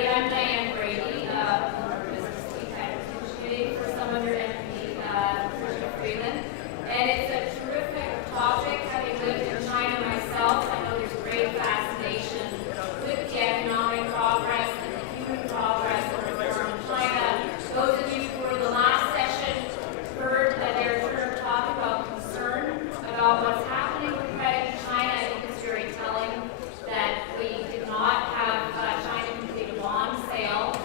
everybody. I'm Diane Brady, former Business Week. I'm contributing for some of your MP, Freeland. And it's a terrific topic. Having lived in China myself, I know there's great fascination with the economic progress and the human progress and reform in China. Those of you who were in the last session heard their turn talk about concern about what's happening with credit in China. I think it's very telling that we did not have China complete a bond sale.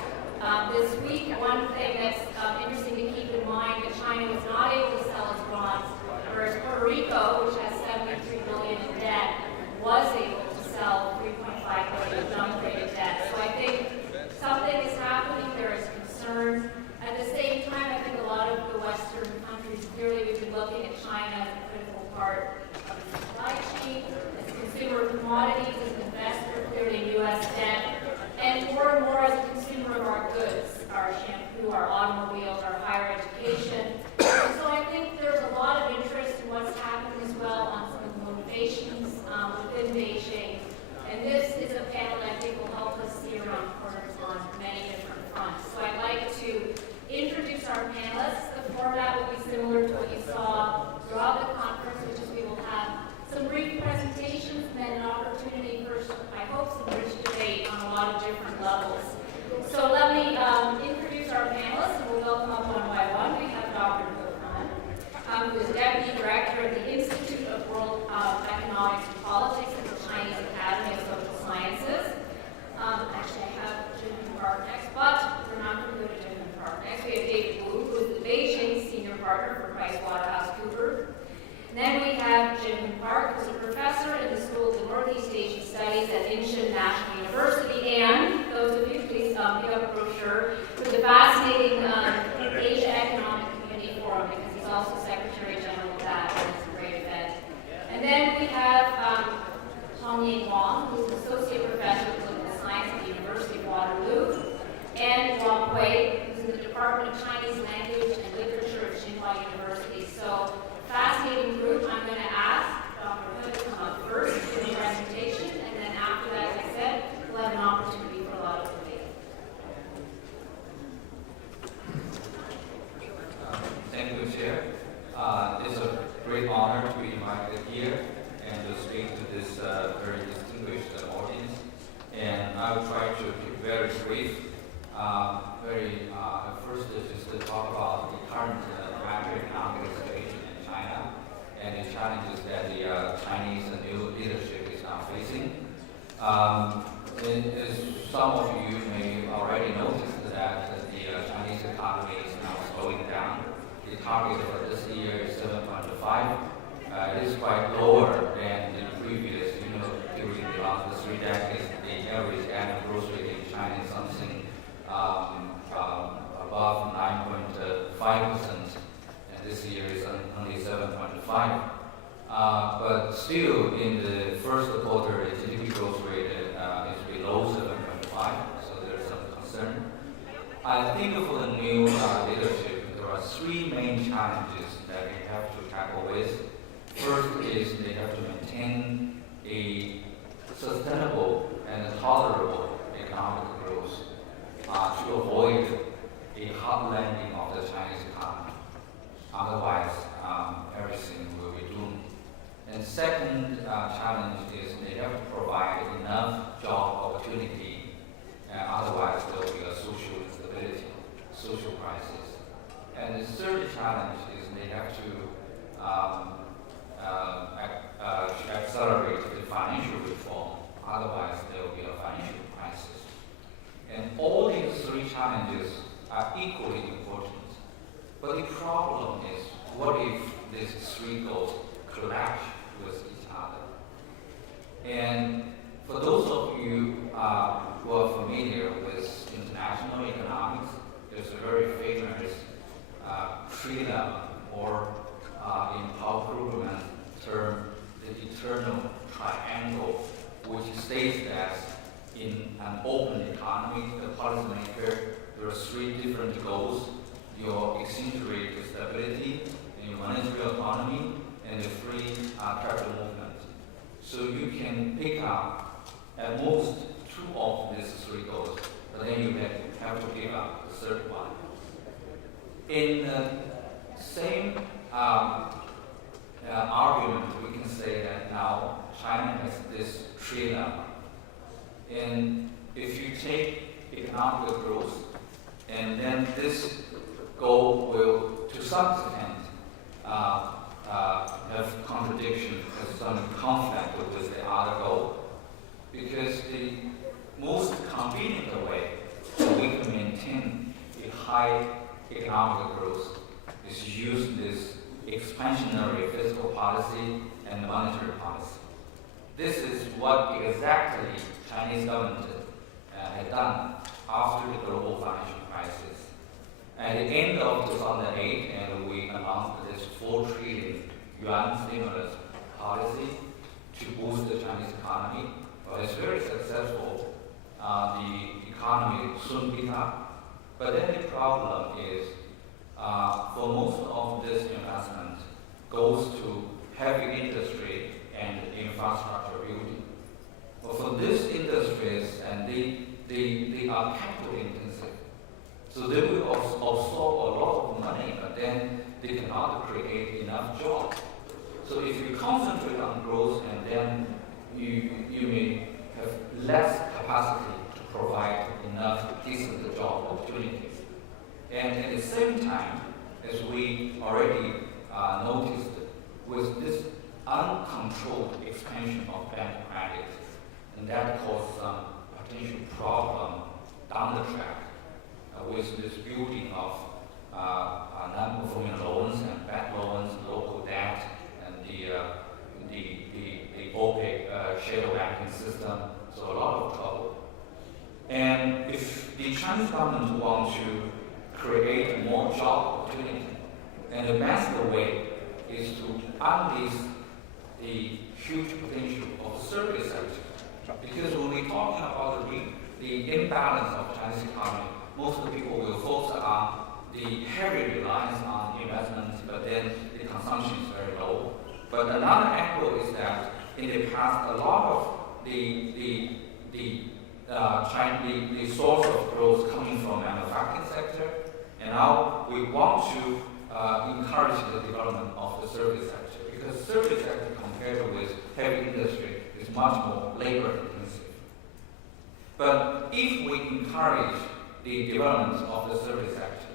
This week, one thing that's interesting to keep in mind that China was not able to sell its bonds, whereas Puerto Rico, which has $73 billion in debt, was able to sell $3.5 billion of downgraded debt. So I think something is happening, there is concern. At the same time, I think a lot of the Western countries, clearly we've been looking at China as a critical part of the supply chain, as consumer commodities, as an investor, clearly in U.S. debt, and more as a consumer of our goods, our shampoo, our automobiles, our higher education. And so I think there's a lot of interest in what's happening as well on some of the motivations within Beijing. And this is a panel that I think will help us see around corners on many different fronts. So I'd like to introduce our panelists. The format will be similar to what you saw throughout the conference, which is we will have some brief presentations and then an opportunity for, I hope, some rich debate on a lot of different levels. So let me introduce our panelists, and we'll welcome up one by one. We have Dr. Jehoon, who is Deputy Director of the Institute of World Economics and Politics at the Chinese Academy of Social Sciences. Actually, I have Jehoon Park next, but we're not going to go to Jehoon Park next. We have David Wu, who is the Beijing Senior Partner for PricewaterhouseCoopers. And then we have Jehoon Park, who's a professor in the School of Northeast Asian Studies at Incheon National University. And those of you, please pick up a brochure for the fascinating Asia Economic Community Forum, because he's also Secretary General of that, and it's a great event. And then we have Hongying Wang, who's an Associate Professor of Political Science at the University of Waterloo, and Wang, who's in the Department of Chinese Language and Literature at Tsinghua University. So, fascinating group. I'm going to ask Dr. Hood to come up first for the presentation, and then after that, as I said, we'll have an opportunity for a lot of debate. Thank you, Chair. It's a great honor to be invited here and to speak to this very distinguished audience. And I will try to be very brief. First is just to talk about the current macroeconomic situation in China and the challenges that the Chinese new leadership is now facing. As some of you may already notice that the Chinese economy is now slowing down. The target for this year is 7.5. It is quite lower than the previous, during the last 3 decades. The average annual growth rate in China is something above 9.5%, and this year is only 7.5. But still, in the first quarter, the GDP growth rate is below 7.5, so there's some concern. I think for the new leadership, there are 3 main challenges that they have to tackle with. First is they have to maintain a sustainable and tolerable economic growth to avoid a hard landing of the Chinese economy. Otherwise, everything will be doomed. And second challenge is they have to provide enough job opportunity, and otherwise there will be a social instability, social crisis. And the third challenge is they have to accelerate the financial reform, otherwise there will be a financial crisis. And all these 3 challenges are equally important. But the problem is, what if these 3 goals clash with each other? And for those of you who are familiar with international economics, there's a very famous Freeland, or in Paul Krugman term, the eternal triangle, which states that in an open economy, the policymaker, there are 3 different goals: your exchange rate stability, your monetary autonomy, and the free capital movement. So you can pick up at most 2 of these 3 goals, but then In the same argument, we can say that now China has this trade-off. And if you take economic growth, and then this goal will, to some extent, have contradiction, have some conflict with the other goal, because the most convenient way that we can maintain a high economic growth is use this expansionary fiscal policy and monetary policy. This is what exactly Chinese government had done after the global financial crisis. At the end of 2008, and we announced this 4 trillion yuan stimulus policy to boost the Chinese economy. Well, it's very successful. The economy soon picked up. But then the problem is, for most of this investment goes to heavy industry and infrastructure building. But for these industries, and they are capital intensive, so they will absorb a lot of money, but then they cannot create enough jobs. So if you concentrate on growth, and then you may have less capacity to provide enough decent job opportunities. And at the same time, as we already noticed, with this uncontrolled expansion of bank credit, and that caused some potential problem down the track with this building of non-performing loans and bad loans, local debt, and the opaque shadow banking system. So a lot of trouble. And if the Chinese government wants to create more job opportunity, and the best way is to unleash the huge potential of the service sector. Because when we're talking about the imbalance of Chinese economy, most of the people will focus on the heavy reliance on investments, but then the consumption is very low. But another angle is that in the past, a lot of the source of growth coming from manufacturing sector, and now we want to encourage the development of the service sector, because service sector compared with heavy industry is much more labor intensive. But if we encourage the development of the service sector,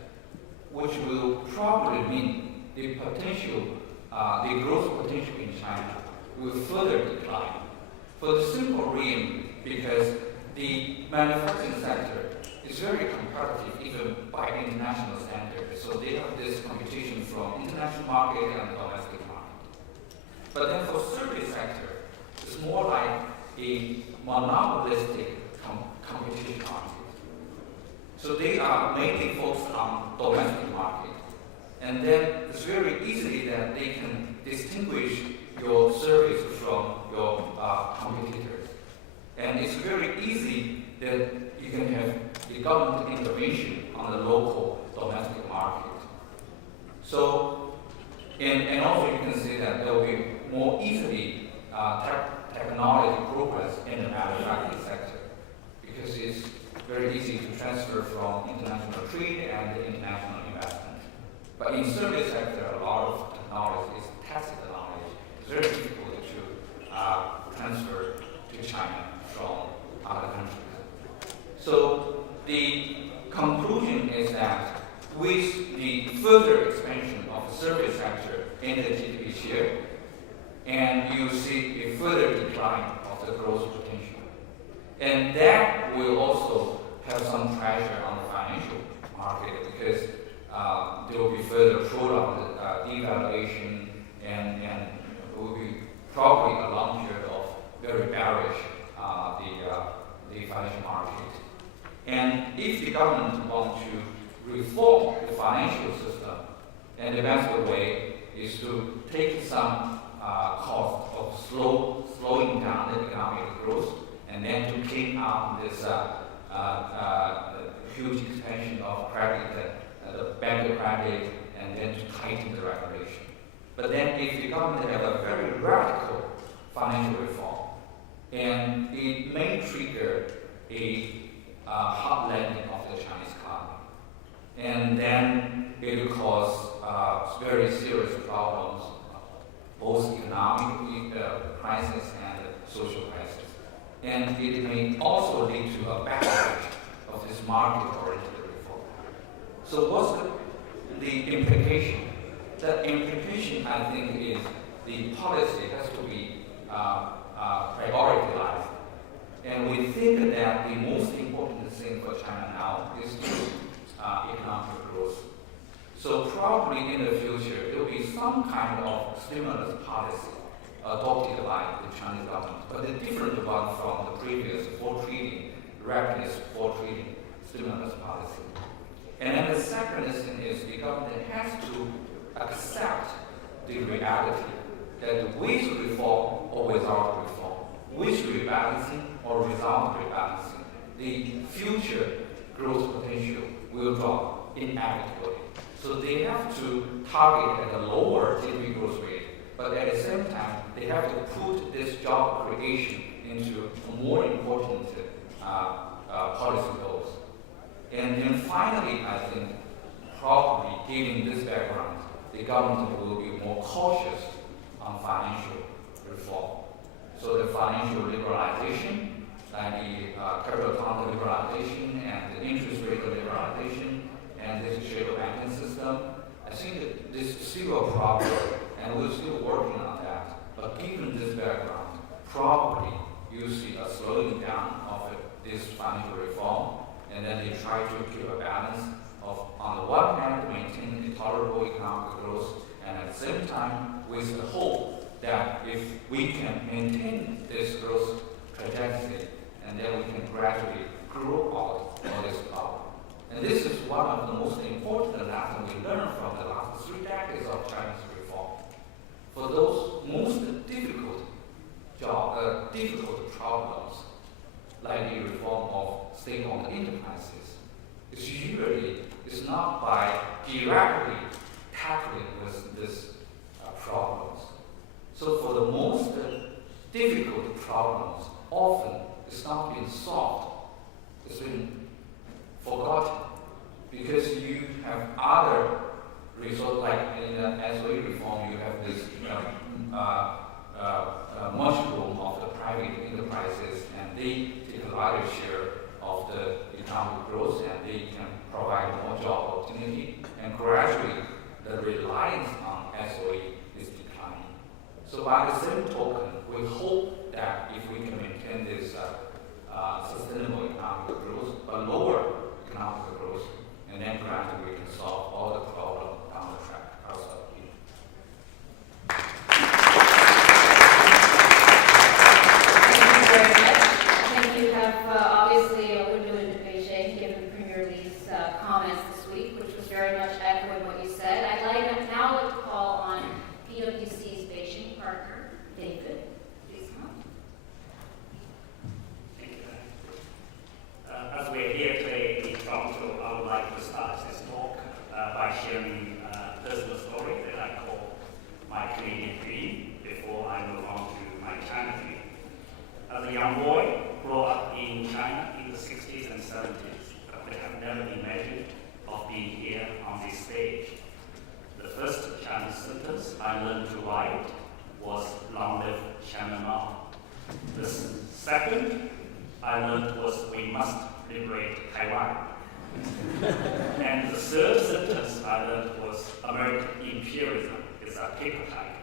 which will probably mean the potential, the growth potential in China will further decline. For the simple reason, because the manufacturing sector is very competitive even by international standards. So they have this competition from international market and domestic market. But then for service sector, it's more like a monopolistic competition market. So they are mainly focused on domestic market. And then it's very easy that they can distinguish your service from your competitors. And it's very easy that you can have the government intervention on the local domestic market. So, and also you can see that there will be more easily technology progress in the manufacturing sector, because it's very easy to transfer from international trade and international investment. But in service sector, a lot of technology is tacit knowledge. It's very difficult to transfer to China from other countries. So the conclusion is that with the further expansion of the service sector in the GDP share, and you see a further decline of the growth potential. And that will also have some pressure on the financial market, because there will be further prolonged devaluation, and will be probably a long period of very bearish the financial market. And if the government wants to reform the financial system, and the best way is to take some cost of slowing down the economic growth, and then to clean up this huge expansion of credit, the bank credit, and then to tighten the regulation. But then if the government have a very radical financial reform, and it may trigger a hard landing of the Chinese economy. And then it will cause very serious problems, both economic crisis and social crisis. And it may also lead to a backlash of this market-oriented reform. So what's the implication? The implication, I think, is the policy has to be prioritized. And we think that the most important thing for China now is economic growth. So probably in the future, there will be some kind of stimulus policy adopted by the Chinese government, but a different one from the previous 4 trillion, rapid 4 trillion stimulus policy. And then the second thing is the government has to accept the reality that with reform or without reform, with rebalancing or without rebalancing, the future growth potential will drop inevitably. So they have to target at a lower GDP growth rate, but at the same time, they have to put this job creation into a more important policy goals. And then finally, I think, probably given this background, the government will be more cautious on financial reform. So the financial liberalization, like the capital account liberalization and the interest rate liberalization and this shadow banking system, I think that this is still a problem and we're still working on that. But given this background, probably you see a slowing down of this financial reform, and then they try to keep a balance of, on the one hand, maintain a tolerable economic growth, and at the same time, with the hope that if we can maintain this growth trajectory, and then we can gradually grow out of this problem. And this is one of the most important lessons we learned from the last 3 decades of Chinese reform. For those most difficult problems, like the reform of state-owned enterprises, it's not by directly tackling with these problems. So for the most difficult problems, often it's not been solved. It's been forgotten because you have other results, like in the SOE reform, you have this mushroom of the private enterprises, and they take a larger share of the economic growth, and they can provide more job opportunity, and gradually the reliance on SOE is declining. So by the same token, we hope that if we can maintain this sustainable economic growth, but lower economic growth, and then gradually we can solve all the problems down the track outside here. Thank you very much. I think you have obviously a window into Beijing, given the Premier Lee's comments this week, which was very much echoing what you said. I'd like now to call on PwC's Beijing partner, David. Please come. Thank you. As we're here today in Toronto, I would like to start this talk by sharing a personal story that I call my Canadian dream before I move on to my China dream. As a young boy, grew up in China in the 60s and 70s, but I have never imagined of being here on this stage. The first Chinese sentence I learned to write was "Long live Chairman Mao." The second I learned was "We must liberate Taiwan." And the third sentence I learned was "American imperialism is a paper tiger."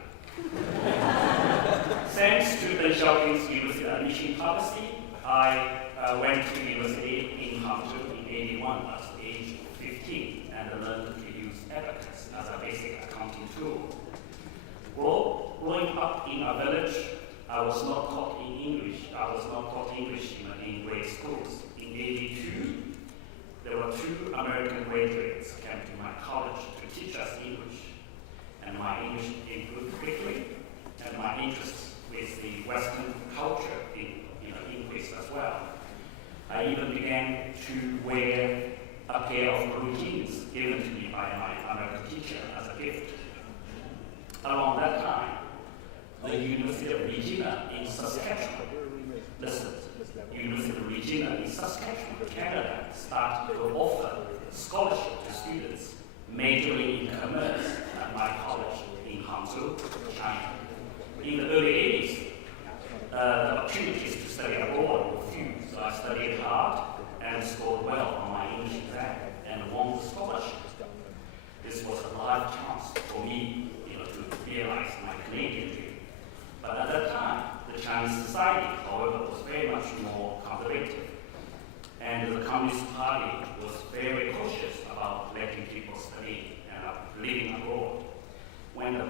Thanks to Deng Xiaoping's university admission policy, I went to university in Hangzhou in '81 at the age of 15 and learned to use abacus as a basic accounting tool. Growing up in a village, I was not taught in English. I was not taught English in grade schools. In '82, there were 2 American graduates came to my college to teach us English. And my English improved quickly, and my interest with the Western culture increased as well. I even began to wear a pair of blue jeans given to me by my American teacher as a gift. Around that time, the University of Regina in Saskatchewan, University of Regina in Saskatchewan, Canada, started to offer scholarship to students majoring my college in Hangzhou, China. In the early 80s, the opportunities to study abroad were few, so I studied hard and scored well on my English exam and won the scholarship. This was a life chance for me, to realize my Canadian dream. But at that time, the Chinese society, however, was very much more conservative, and the Communist Party was very cautious about letting people study and living abroad. When the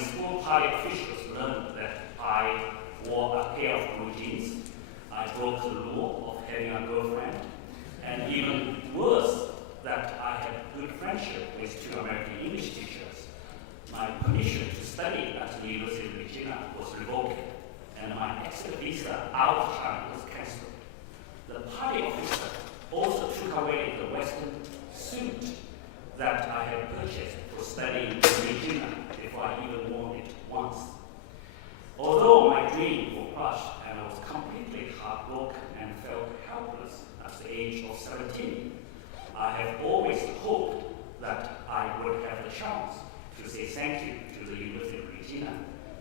school party officials learned that I wore a pair of blue jeans, I broke the rule of having a girlfriend, and even worse, that I had good friendship with 2 American English teachers. My permission to study at the University of Beijing was revoked, and my exit visa out of China was cancelled. The party officer also took away the Western suit that I had purchased for studying in Beijing if I even worn it once. Although my dreams were crushed and I was completely heartbroken and felt helpless at the age of 17, I have always hoped that I would have the chance to say thank you to the University of Beijing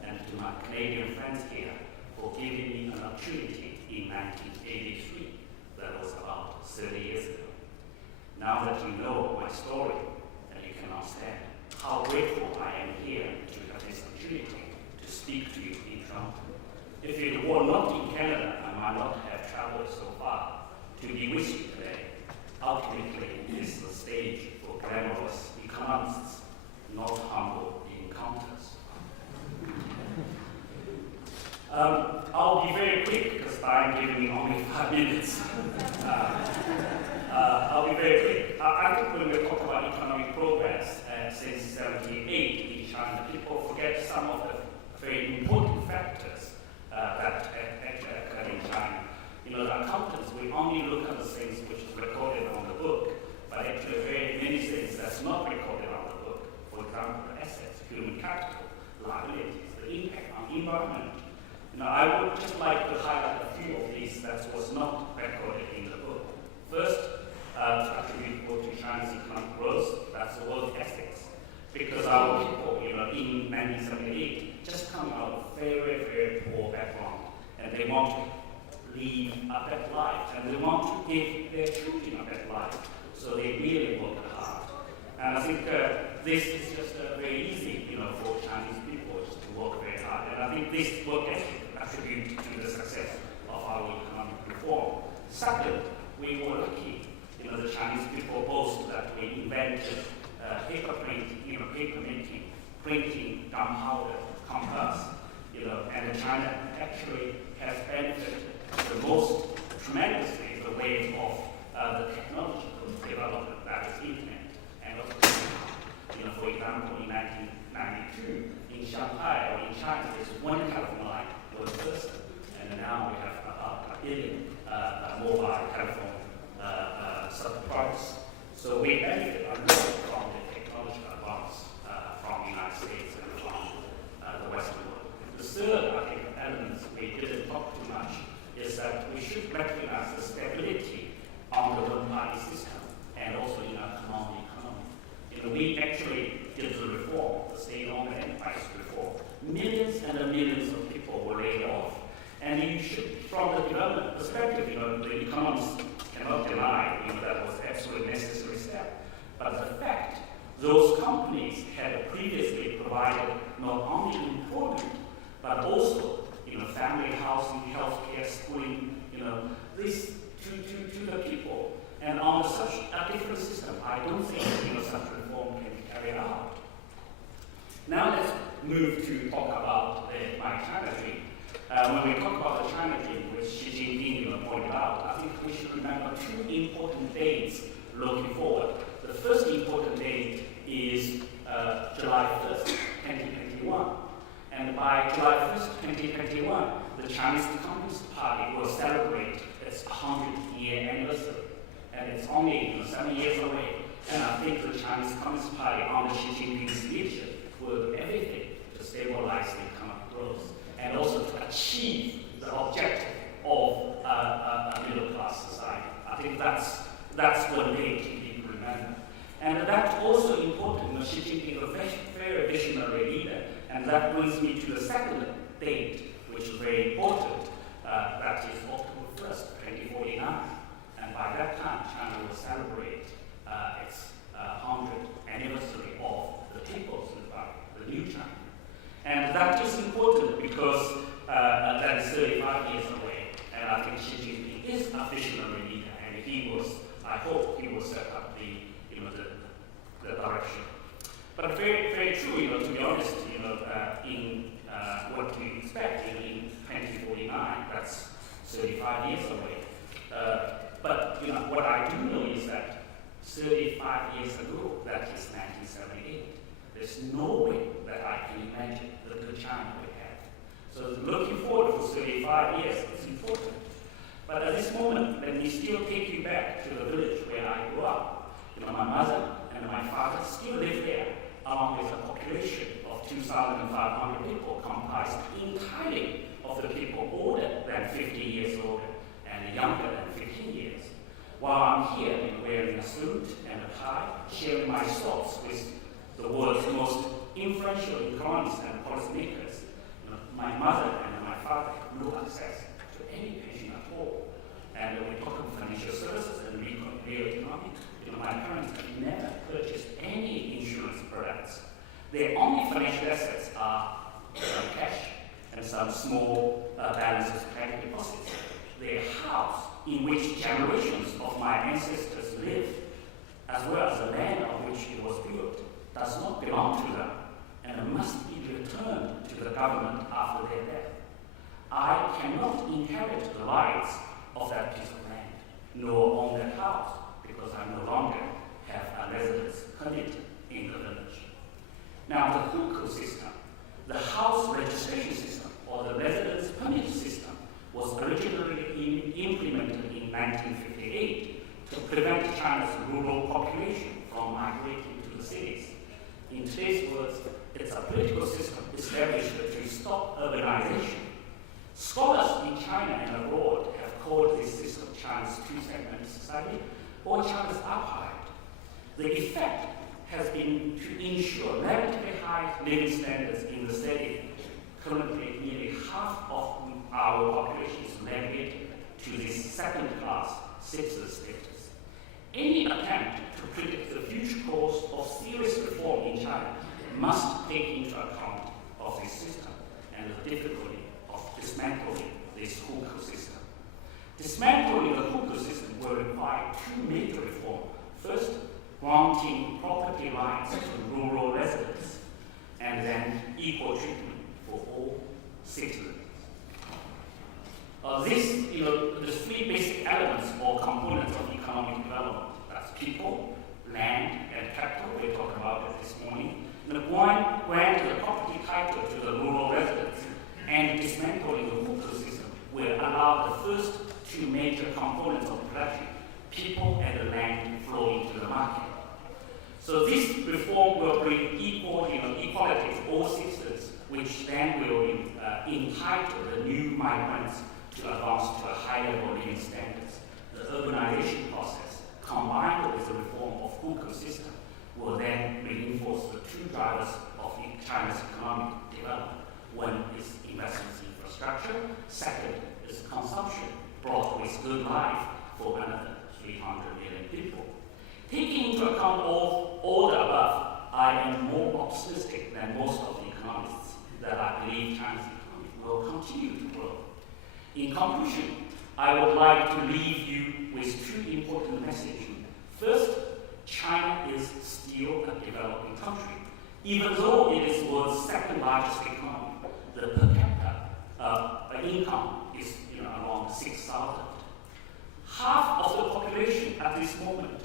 and to my Canadian friends here for giving me an opportunity in 1983. That was about 30 years ago. Now that you know my story, and you can understand how grateful I am here to have this opportunity to speak to you in Toronto. If it were not in Canada, I might not have traveled so far to be with you today. Ultimately, this is the stage for glamorous economists, not humble encounters. I'll be very quick because I'm giving me only 5 minutes. I'll be very quick. I think when we talk about economic progress since 1978 in China, people forget some of the very important factors that occurred in China. The accountants, we only look at the things which is recorded on the book, but actually very many things that's not recorded on the book. For example, the assets, human capital, liabilities, the impact on environment. I would just like to highlight a few of these that was not recorded in the book. First, to attribute to China's economic growth, that's the work ethics. Because our people, in 1978, just come out of very, very poor background, and they want to live a better life, and they want to give their children a better life. So they really work hard. And I think this is just very easy, for Chinese people just to work very hard. And I think this work ethic attribute to the success of our economic reform. Second, we were lucky. The Chinese people boast that we invented paper making, printing, gunpowder, compass. And China actually has benefited the most tremendously the wave of the technological development that is internet. And also, for example, in 1992, in Shanghai or in China, there's 1 telephone line per person, and now we have about 1 billion mobile telephone subscribers. So we benefit a lot from the technological advance from the United States and from the Western world. The third, I think, element we didn't talk too much is that we should recognize the stability on the one-party system and also in our economy. We actually did the reform, the state-owned enterprise reform. Millions and millions of people were laid off. And you should, from the development perspective, the economists cannot deny that was absolutely necessary step. But the fact those companies had previously provided not only employment, but also family housing, healthcare, schooling, this to the people. And on such a different system, I don't think such reform can be carried out. Now let's move to talk about my China dream. When we talk about the China dream, which Xi Jinping pointed out, I think we should remember 2 important dates looking forward. The first important date is July 1st, 2021. And by July 1st, 2021, the Chinese Communist Party will celebrate its 100-year anniversary. And it's only 7 years away. And I think the Chinese Communist Party, under Xi Jinping's leadership, will do everything to stabilize the economic growth and also to achieve the objective of a middle-class society. I think that's what we need to remember. And that's also important. Xi Jinping is a very visionary leader, and that brings me to the second date, which is very important. That is October 1st, 2049. And by that time, China will celebrate its 100th anniversary of the People's Republic, the new China. And that is important because that is 35 years away. And I think Xi Jinping is a visionary leader, and I hope he will set up the direction. But very true, to be honest, in what we expect in 2049, that's 35 years away. But what I do know is that 35 years ago, that is 1978, there's no way that I can imagine the good China we have. So looking forward for 35 years is important. But at this moment, let me still take you back to the village where I grew up. My mother and my father still live there, along with a population of 2,500 people, comprised entirely of the people older than 50 years old and younger than 15 years. While I'm here wearing a suit and a tie, sharing my thoughts with the world's most influential economists and policymakers, my mother and my father have no access to any pension at all. And we talk about financial services and real economy. My parents have never purchased any insurance products. Their only financial assets are cash and some small balances of bank deposits. Their house, in which generations of my ancestors lived, as well as the land on which it was built, does not belong to them and must be returned to the government after their death. I cannot inherit the rights of that piece of land, nor own that house, because I no longer have a residence permit in the village. Now, the hukou system, the house registration system, or the residence permit system, was originally implemented in 1958 to prevent China's rural population from migrating to the cities. In today's words, it's a political system established to stop urbanization. Scholars in China and abroad have called this system China's two-segment society, or China's apartheid. The effect has been to ensure relatively high living standards in the city. Currently, nearly half of our population is relegated to this second-class citizen status. Any attempt to predict the future course of serious reform in China must take into account of this system and the difficulty of dismantling this hukou system. Dismantling the hukou system will require two major reforms. First, granting property rights to rural residents, and then equal treatment for all citizens. The three basic elements or components of economic development. That's people, land, and capital. We talked about it this morning. And grant the property title to the rural residents and dismantling the hukou system will allow the first two major components of production, people and the land, flow into the market. So this reform will bring equality to all citizens, which then will entitle the new migrants to advance to a high level living standards. The urbanization process, combined with the reform of hukou system, will then reinforce the two drivers of China's economic development. One is investments in infrastructure. Second is consumption, brought with good life for another 300 million people. Taking into account all the above, I am more optimistic than most of the economists that I believe China's economy will continue to grow. In conclusion, I would like to leave you with two important messages. First, China is still a developing country. Even though it is the world's second largest economy, the per capita income is around 6,000. Half of the population at this moment,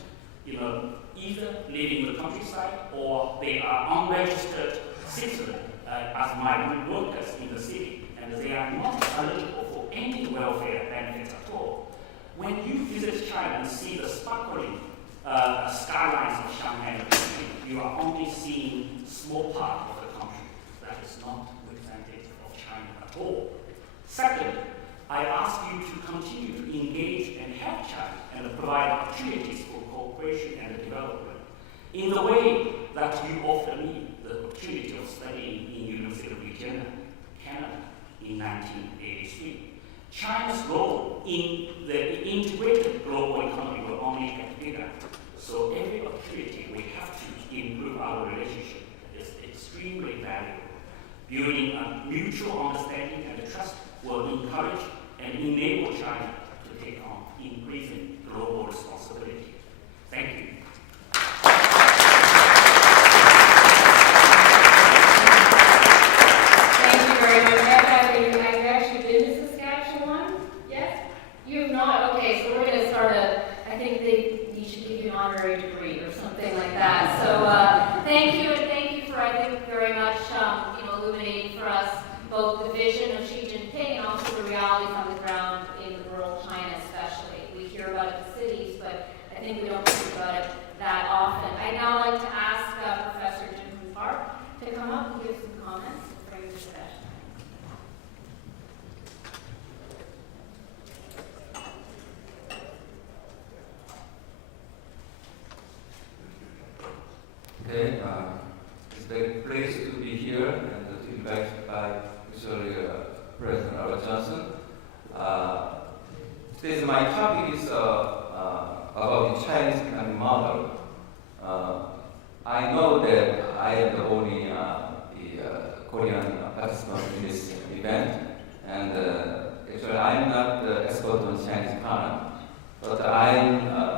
either live in the countryside or they are unregistered citizens as migrant workers in the city, and they are not eligible for any welfare benefits at all. When you visit China and see the sparkling skylines of Shanghai and Beijing, you are only seeing a small part of the country that is not representative of China at all. Second, I ask you to continue to engage and help China and provide opportunities for cooperation and development. In the way that you offer me the opportunity of studying in University of Virginia, Canada, in 1983, China's role in the integrated global economy will only get bigger. So every opportunity we have to improve our relationship is extremely valuable. Building a mutual understanding and trust will encourage and enable China to take on increasing global responsibility. Thank you. Thank you very much. Have you actually been to Saskatchewan? Yes? You have not? Okay, so we're going to start I think you should give you an honorary degree or something like that. So thank you, and thank you for, I think, very much, illuminating for us both the vision of Xi Jinping and also the realities on the ground in rural China especially. We hear about it in cities, but I think we don't think about it that often. I'd now like to ask Professor Jehoon to come up and give some comments and bring the session. Okay, it's very pleased to be here and to be invited by actually President Robert Johnson. Today's my topic is about the Chinese economic model. I know that I am the only the Korean participant in this event, and actually I am not the expert on Chinese economy, but I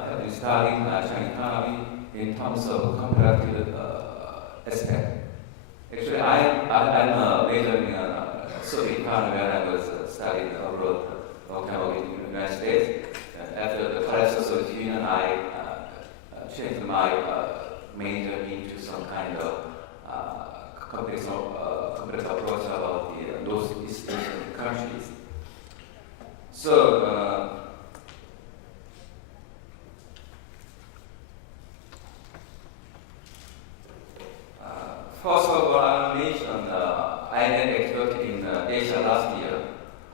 have been studying Chinese economy in terms of comparative aspect. Actually, I'm majoring in Soviet economy when I was studying abroad, in the United States. After the collapse of the Soviet Union, I changed my major into some kind of comparative approach about the Northeast Asian countries. So. First of all, I mentioned I had expert in Asia last year.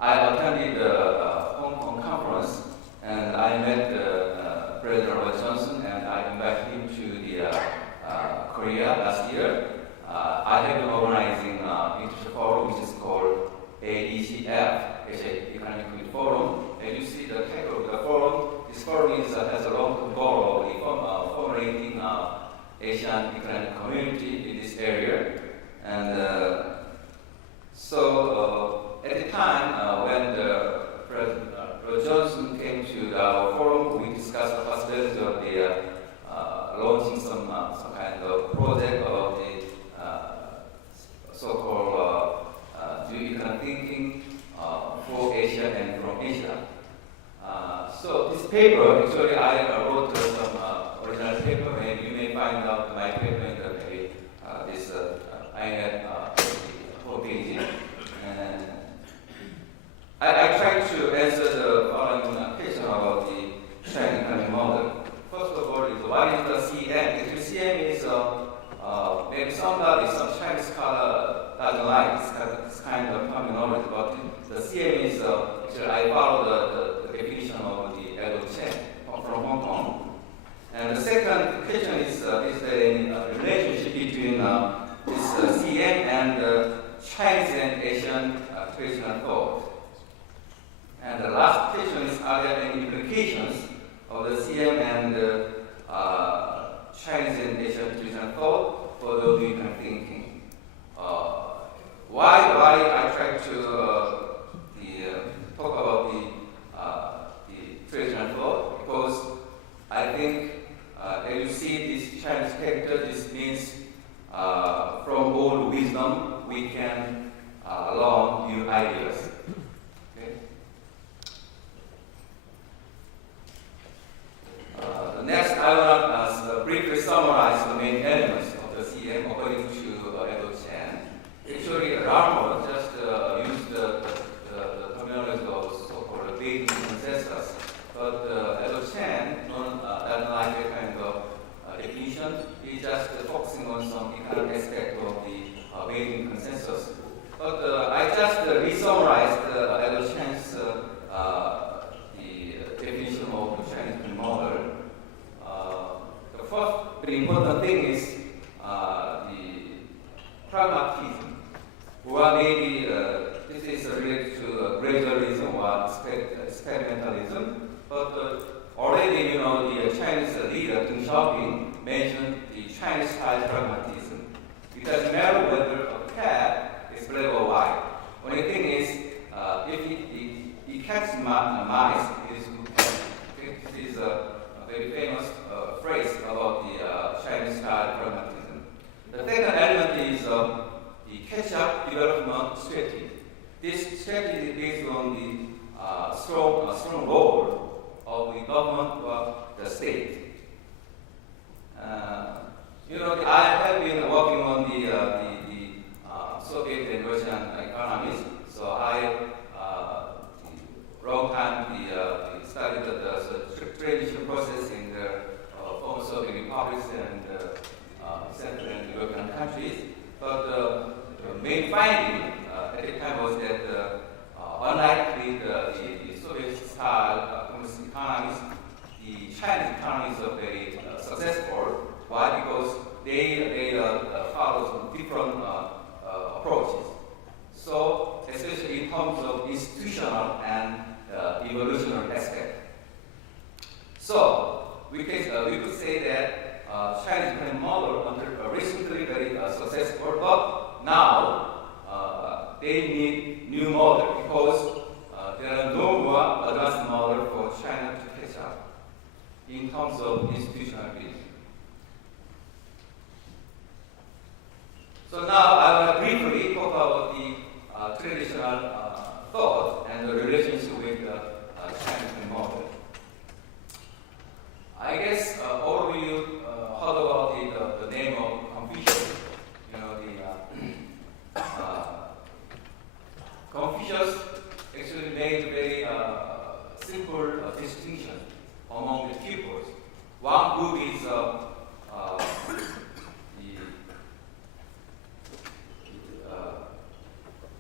I attended the Hong Kong conference and I met President Robert Johnson and I invited him to the Korea last year. I have been organizing international forum which is called AECF, Asia Economic Forum. And you see the title of the forum. This forum has a long goal of formulating Asian economic community in this area, and so at the time when the President Johnson came to our forum, we discussed the possibility of the launching some kind of project about the so-called new economic thinking for Asia and from Asia. So this paper, actually, I wrote some original paper, and you may find out my paper in the this INET homepage. And I tried to answer the following question about the Chinese economic model. First of all, is what is the CM? Actually, CM is maybe some Chinese scholar doesn't like this kind of terminology, but the CM is actually I follow the definition of the Edward Chen from Hong Kong. And the second question is the relationship between this CM and Chinese and Asian traditional thought. And the last question is, are there any implications of the CM and Chinese and Asian traditional thought for the new kind of thinking? Why I try to talk about the traditional thought? Because I think as you see this Chinese character, this means from old wisdom we can learn new ideas. Okay? Next, I will briefly summarize the main elements of the CM according to Edward Chen. Actually, Ramo just used the terminology of so-called Beijing consensus, but Edward Chen doesn't like that kind of definition. He just the important thing is the pragmatism, or maybe this is related to gradualism or experimentalism, but already, the Chinese leader, Deng Xiaoping, mentioned the Chinese-style pragmatism. It doesn't matter whether a cat is black or white. Only thing is, if the cat's mice is good cat. This is a very famous phrase about the Chinese-style pragmatism. The second element is the catch-up development strategy. This strategy is based on the strong role of the government or the state. I have been working on the Soviet and Russian economies, so I long time studied the transition process in the former Soviet republics and Central and European countries. But the main finding at the time was that unlike the Soviet-style communist economies, the Chinese economies are very successful. Why? Because they follow some different approaches. So, especially in terms of institutional and evolutionary aspect. So, we could say that Chinese economic model until recently very successful, but now they need new model because there are no more advanced model for China to catch up in terms of institutional building. So now I will briefly talk about the traditional thought and the relationship with the Chinese model. I guess all of you heard about the name of Confucius. Confucius actually made a very simple distinction among the pupils. One group is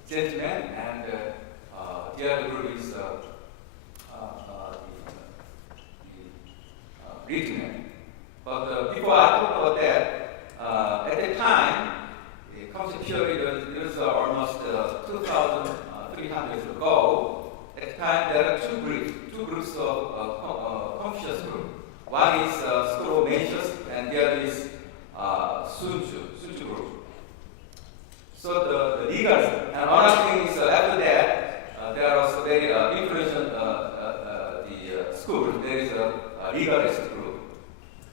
gentleman, and the other group is rich man. But before I talk about that, at the time, the Confucius period is almost 2,300 years ago. At the time, there are two groups of Confucius group. One is school of Mencius, and the other is Sun Tzu group. So the leaders, and another thing is after that, there are also very influential the schools. There is a legalist group.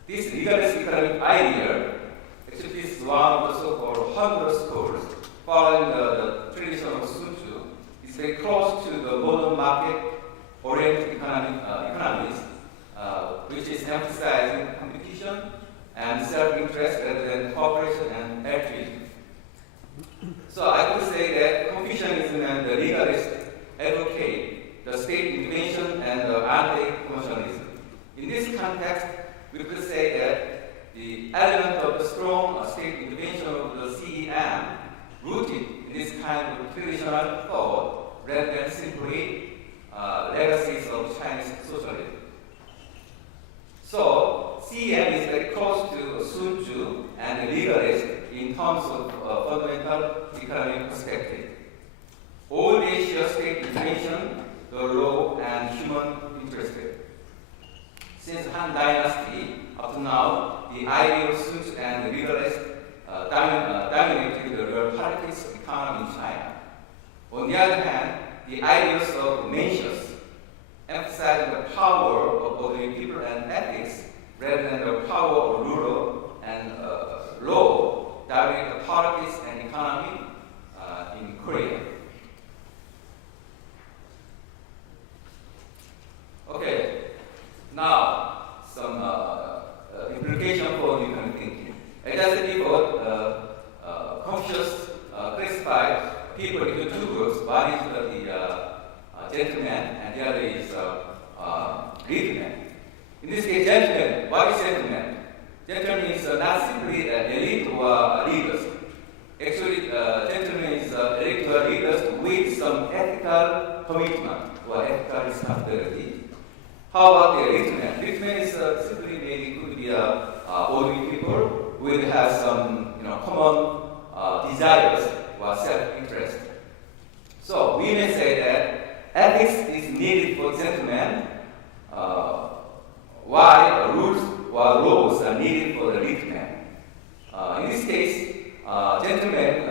This legalist economic idea, actually this is one of the so-called 100 schools following the tradition of Sun Tzu. It's very close to the modern market-oriented economies, which is emphasizing competition and self-interest rather than cooperation and altruism. So I could say that Confucianism and the legalists advocate the state intervention and the anti-commercialism. In this context, we could say that the element of the strong state intervention of the CEM rooted in this kind of traditional thought rather than simply legacies of Chinese socialism. So CEM is very close to Sun Tzu and the legalists in terms of fundamental economic perspective. All they share state intervention, the law, and human interest. Since Han Dynasty, up to now, the idea of Sun Tzu and the legalists dominated the real politics of economy in China. On the other hand, the ideas of Mencius emphasizing the power of ordinary people and ethics rather than the power of ruler and law dominate the politics and economy in Korea. Okay, now some implication for the economic thinking. As I said before, Confucius classified people into two groups. One is the gentleman, and the other is rich man. In this case, gentleman. What is gentleman? Gentleman is not simply elite or leaders. Actually, gentleman is elite or leaders with some ethical commitment or ethical responsibility. How about the rich man? Rich man is simply maybe could be ordinary people what roles are needed for the lead man. In this case, gentlemen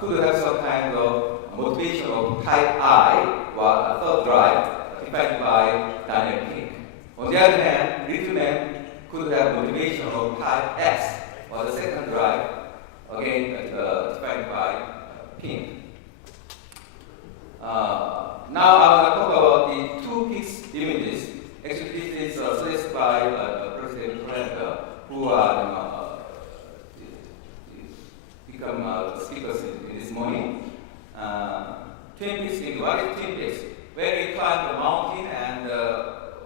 could have some kind of motivation of type I, or third drive, defined by Daniel Pink. On the other hand, lead man could have motivation of type X, or the second drive, again defined by Pink. Now I will talk about the two fixed images. Actually, this is suggested by President Freeland, who are become speakers in this morning. Twin Peaks, what is Twin Peaks? When we climb the mountain and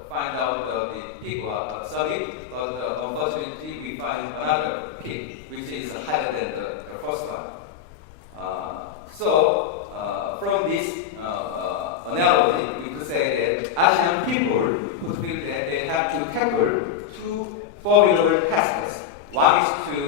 find out the peak or summit, but unfortunately we find another peak which is higher than the first one. From this analogy, we could say that Asian people would feel that they have to tackle two formidable tasks. One is to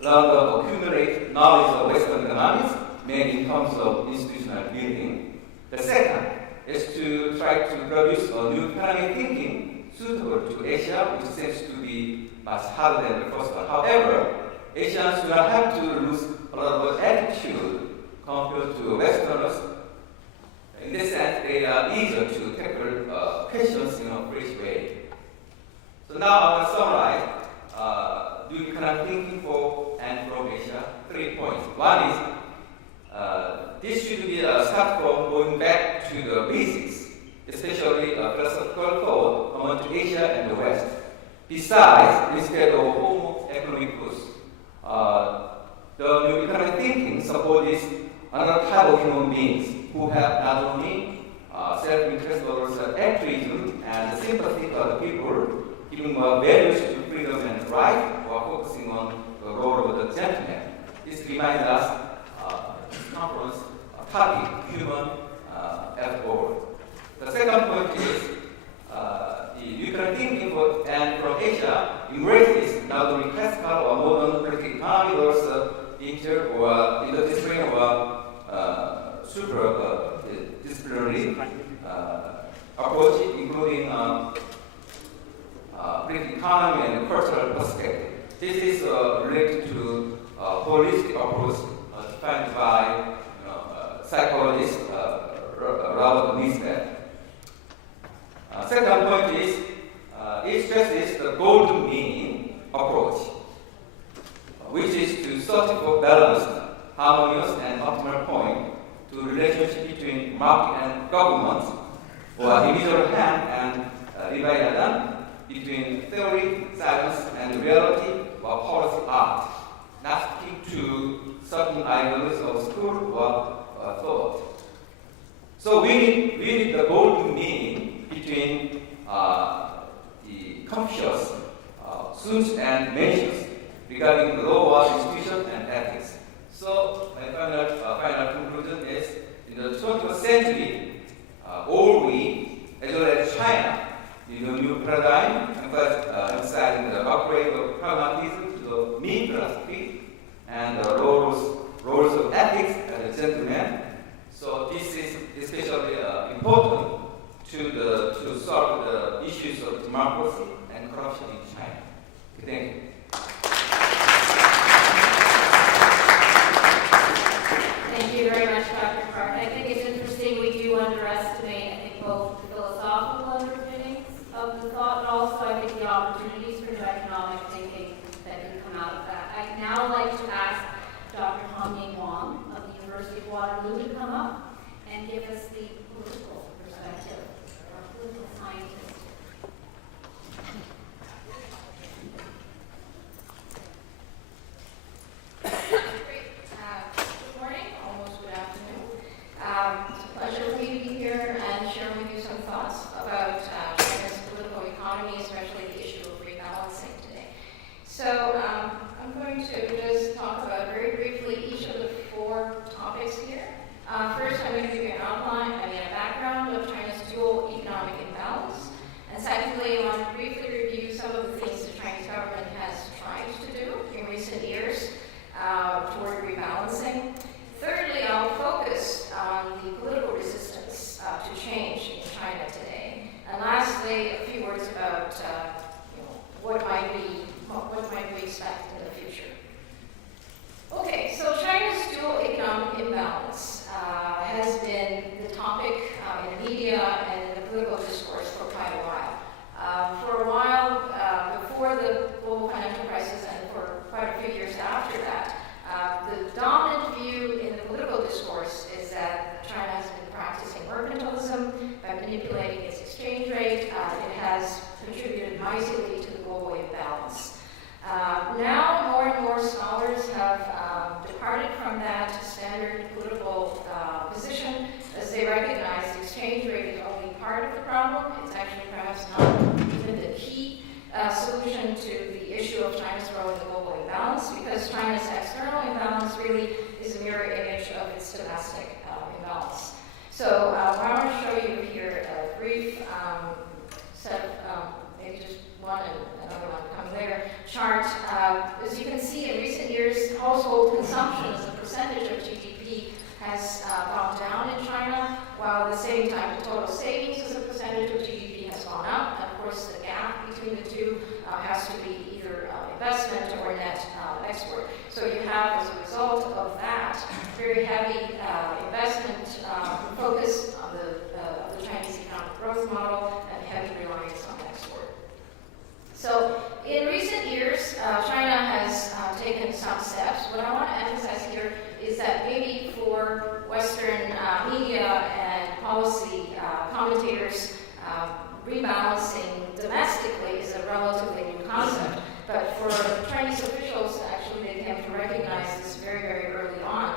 learn to accumulate knowledge of Western economics, mainly in terms of institutional building. The second is to try to produce a new economic thinking suitable to Asia, which seems to be much harder than the first one. However, Asians do not have to lose a lot of attitude compared to Westerners. In this sense, they are easier to tackle questions in a fresh way. So now I will summarize new economic thinking for and from Asia. 3 points. One is this should be a start from going back to the basics, especially philosophical thought common to Asia and the West. Besides, instead of homo economicus, the new economic thinking supposes another type of human beings who have not only self-interest but also altruism and sympathy for the people, giving more values to freedom and right, while focusing on the role of the gentleman. This reminds us this conference topic, human at all. The second point is the economic thinking and from Asia embraces not only classical or modern political economy, but also inter or interdisciplinary or super disciplinary approach, including political economy and cultural perspective. This is related to holistic approach defined by psychologist Robert Nisbet. Second point is it stresses the golden mean approach, which is to search for balanced, harmonious, and optimal point to relationship between market and government, or individual hand and divided between theory, science, and reality, or policy art, not sticking to certain ideals of school or thought. So we need the golden mean between the Confucius, Sun and Mencius regarding the law, institution, and ethics. So my final conclusion is, in the 20th century, all we, as well as China, in the new paradigm, emphasizing the upgrade of pragmatism to the mean philosophy and the roles of ethics as a gentleman. So this is especially important to solve the issues of democracy and corruption in China. Thank you. Thank you very much, Dr. Park. I think it's interesting we do underestimate, I think, both the philosophical underpinnings of the thought, but also I think the opportunities for economic thinking that can come out of that. I'd now like to ask Dr. Hongying Wang of the University of Waterloo to come up and give us the political perspective, our political scientist. global financial crisis and for quite a few years after that, the dominant view in the political discourse is that China has been practicing mercantilism by manipulating its exchange rate. It has contributed mightily to the global imbalance. Now, more and more scholars have departed from that standard political position as they recognize the exchange rate is only part of the problem. It's actually perhaps not even the key solution to the issue of China's role in the global imbalance, because China's external imbalance really is a mirror image of its domestic imbalance. So I want to show you here a brief set of, maybe just one and another one coming later, chart. As you can see, in recent years, household consumption as a percentage of GDP has gone down in China, while at the same time the total savings as a percentage of GDP has gone up. And of course, the gap between the two has to be either investment or net export. So you have, as a result of that, very heavy investment focus on the Chinese economic growth model and heavy reliance on export. So in recent years, China has taken some steps. What I want to emphasize here is that maybe for Western media and policy commentators, rebalancing domestically is a relatively new concept. But for Chinese officials, actually, they came to recognize this very, very early on.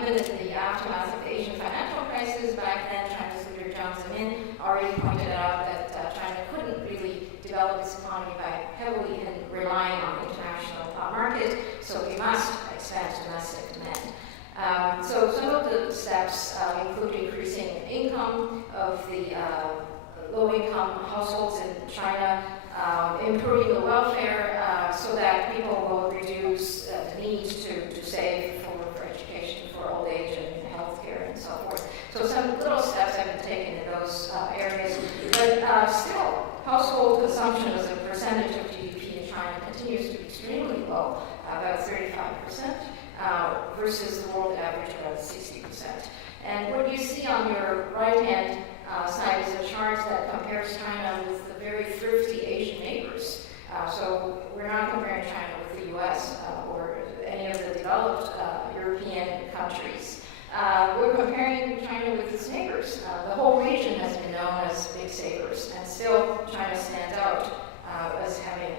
Even in the aftermath of the Asian financial crisis, back then, China's leader Jiang Zemin already pointed out that China couldn't really develop its economy by heavily and relying on the international market, so we must expand domestic demand. So some of the steps include increasing income of the low-income households in China, improving the welfare so that people will reduce the need to save for education, for old age and healthcare and so forth. So some little steps have been taken in those areas, but still, household consumption as a percentage of GDP in China continues to be extremely low, about 35%, versus the world average about 60%. And what you see on your right-hand side is a chart that compares China with the very thrifty Asian neighbors. So we're not comparing China with the US or any of the developed European countries. We're comparing China with its neighbors. The whole region has been known as big savers, and still China stands out as having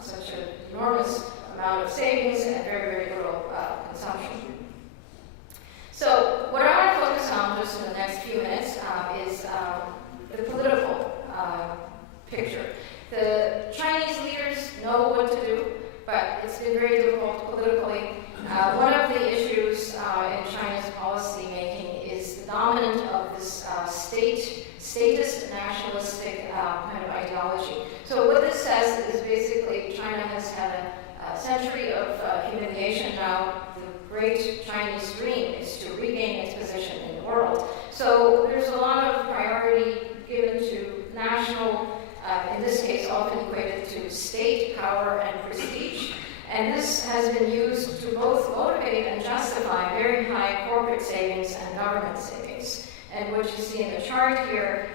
such an enormous amount of savings and very, very little consumption. So what I want to focus on just in the next few minutes is the political picture. The Chinese leaders know what to do, but it's been very difficult politically. One of the issues in China's policy making is the dominance of this statist, nationalistic kind of ideology. So what this says is basically China has had a century of humiliation now. The great Chinese dream is to regain its position in the world. So there's a lot of priority given to national, in this case often equated to state power and prestige. And this has been used to both motivate and justify very high corporate savings and government savings. And what you see in the chart here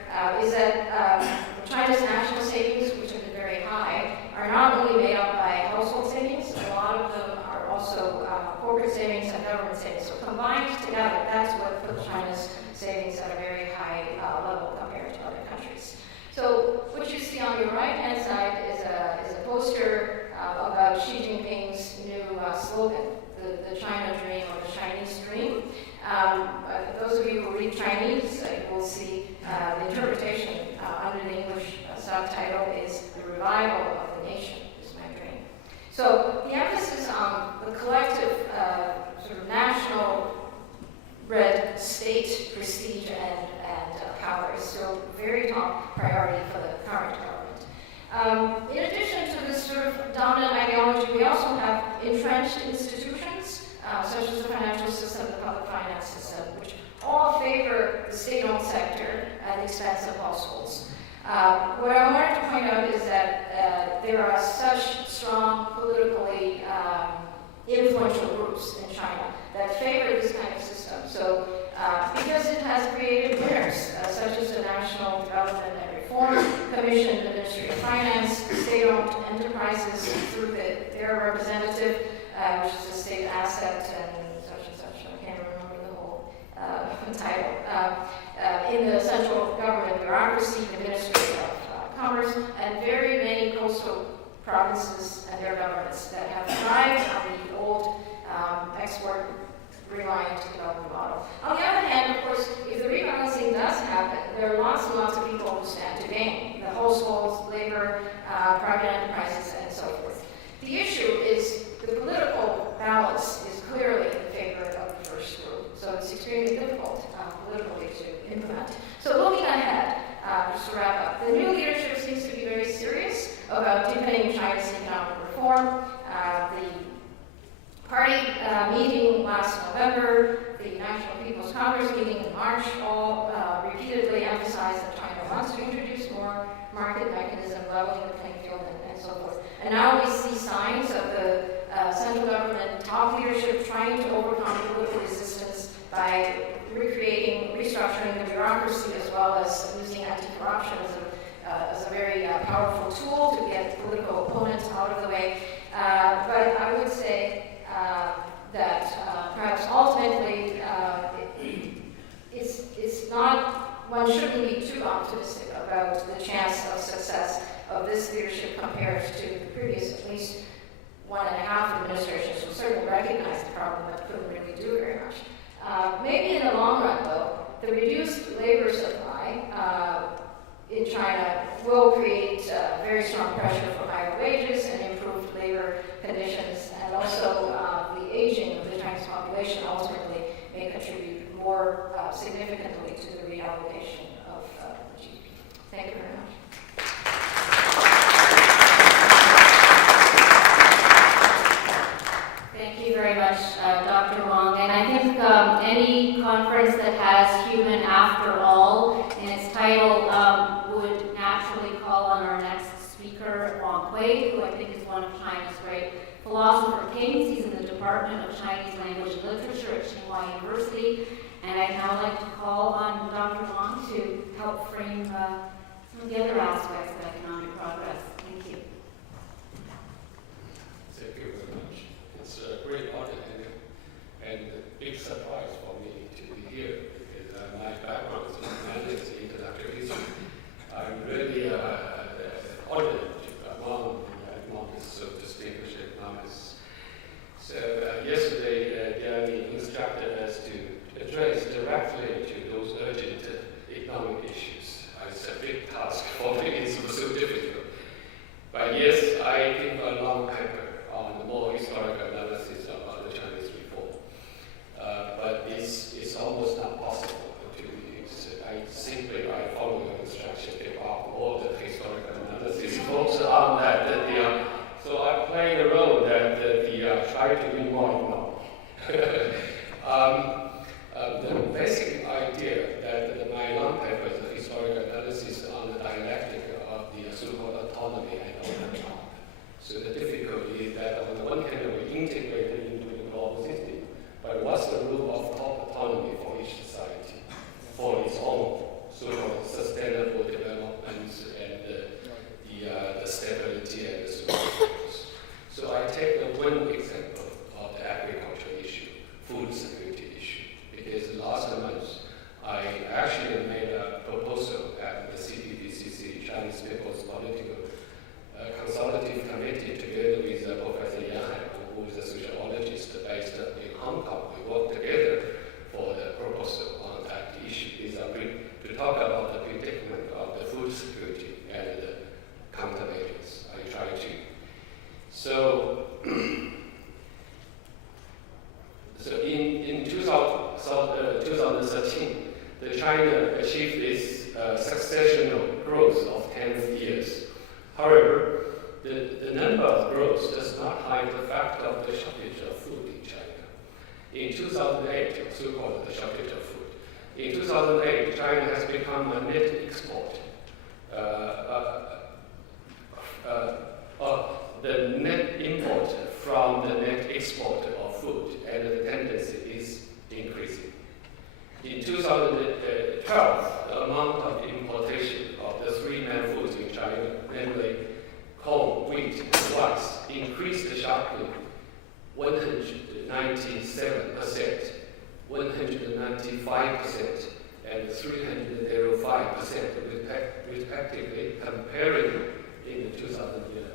is that China's national savings, which have been very high, are not only made up by household savings, a lot of them are also corporate savings and government savings. So combined together, that's what puts China's savings at a very high level compared to other countries. So what you see on your right-hand side is a poster about Xi Jinping's new slogan, the China dream or the Chinese dream. Those of you who read Chinese, you will see the interpretation under the English subtitle is the revival of the nation is my dream. So the emphasis on the collective sort of national red state prestige and power is still very top priority for the current government. In addition to this sort of dominant ideology, we also have entrenched institutions, such as the financial system, the public finance system, which all favor the state-owned sector at the expense of households. What I wanted to point out is that there are such strong politically influential groups in China that favor this kind of system. So because it has created winners, such as the National Development and Reform Commission, the Ministry of Finance, state-owned enterprises, through their representative, which is a state asset and such, I can't remember the whole title, in the central government bureaucracy, the Ministry of Commerce, and very many coastal provinces and their governments that have thrived on the old export reliant development model. On the other hand, of course, if the rebalancing does happen, there are lots and lots of people who stand to gain: the households, labor, private enterprises, and so forth. The issue is the political balance is clearly in favor of the first group, so it's extremely difficult politically to implement. So looking ahead, just to wrap up, the new leadership seems to be very serious about deepening China's economic reform. The party meeting last November, the National People's Congress meeting in March, all repeatedly emphasized that China wants to introduce more market mechanism, leveling the playing field, and so forth. And now we see signs of the central government top leadership trying to overcome political resistance by recreating, restructuring the bureaucracy, as well as using anti-corruption as a very powerful tool to get political opponents out of the way. But I would say that perhaps ultimately it's not, one shouldn't be too optimistic about the chance of success of this leadership compared to the previous, at least 1.5 administrations who certainly recognized the problem but couldn't really do very much. Maybe in the long run, though, the reduced labor supply in China will create very strong pressure for higher wages and improved labor conditions, and also the aging of the Chinese population ultimately may contribute more significantly to the reallocation of GDP. Thank you very much. Thank you very much, Dr. Wang. And I think any conference that has human after all in its title would naturally call on our next speaker, Wang, who I think is one of China's great philosopher kings. He's in the Department of Chinese Language and Literature at Tsinghua University. And I'd now like to call on Dr. Wang to help frame some of the other aspects of economic progress. Thank you. Thank you very much. It's a great honor and a big surprise for me to be here because my background is humanities and introductory history. I'm really honored among economists, so distinguished economists. So yesterday, Danny instructed us to address directly to those urgent economic issues. It's a big task for me. It's so difficult. But yes, I think a long paper on the more historical analysis about the Chinese reform. But it's almost not possible to use. I follow your instruction about all the historical analysis focus on that. So I play the role that try to do more now. The basic idea that my long paper is a historical analysis on the dialectic of the so-called autonomy and autonomy. So the difficulty is that on the one hand, we integrate it into the global system, but what's the rule of autonomy for each society, for its own so-called sustainable development and the stability and the support. So I take one example of the agriculture issue, food security issue, because last month I actually made a proposal at the CPPCC, Chinese People's Political Consultative Committee, together with Professor Yang, who is a sociologist based in Hong Kong. We worked together for the proposal on that issue, to talk about the predicament of the food security and the countermeasures. I try to. So in 2013, the China achieved this successional growth of 10 years. However, the number of growth does not hide the fact of the shortage of food in China. In 2008, so-called the shortage of food. In 2008, China has become a net exporter. The net import from the net export of food, and the tendency is increasing. In 2012, the amount of importation of the three main foods in China, namely corn, wheat, and rice, increased sharply 197%, 195%, and 305% respectively, comparing in 2011.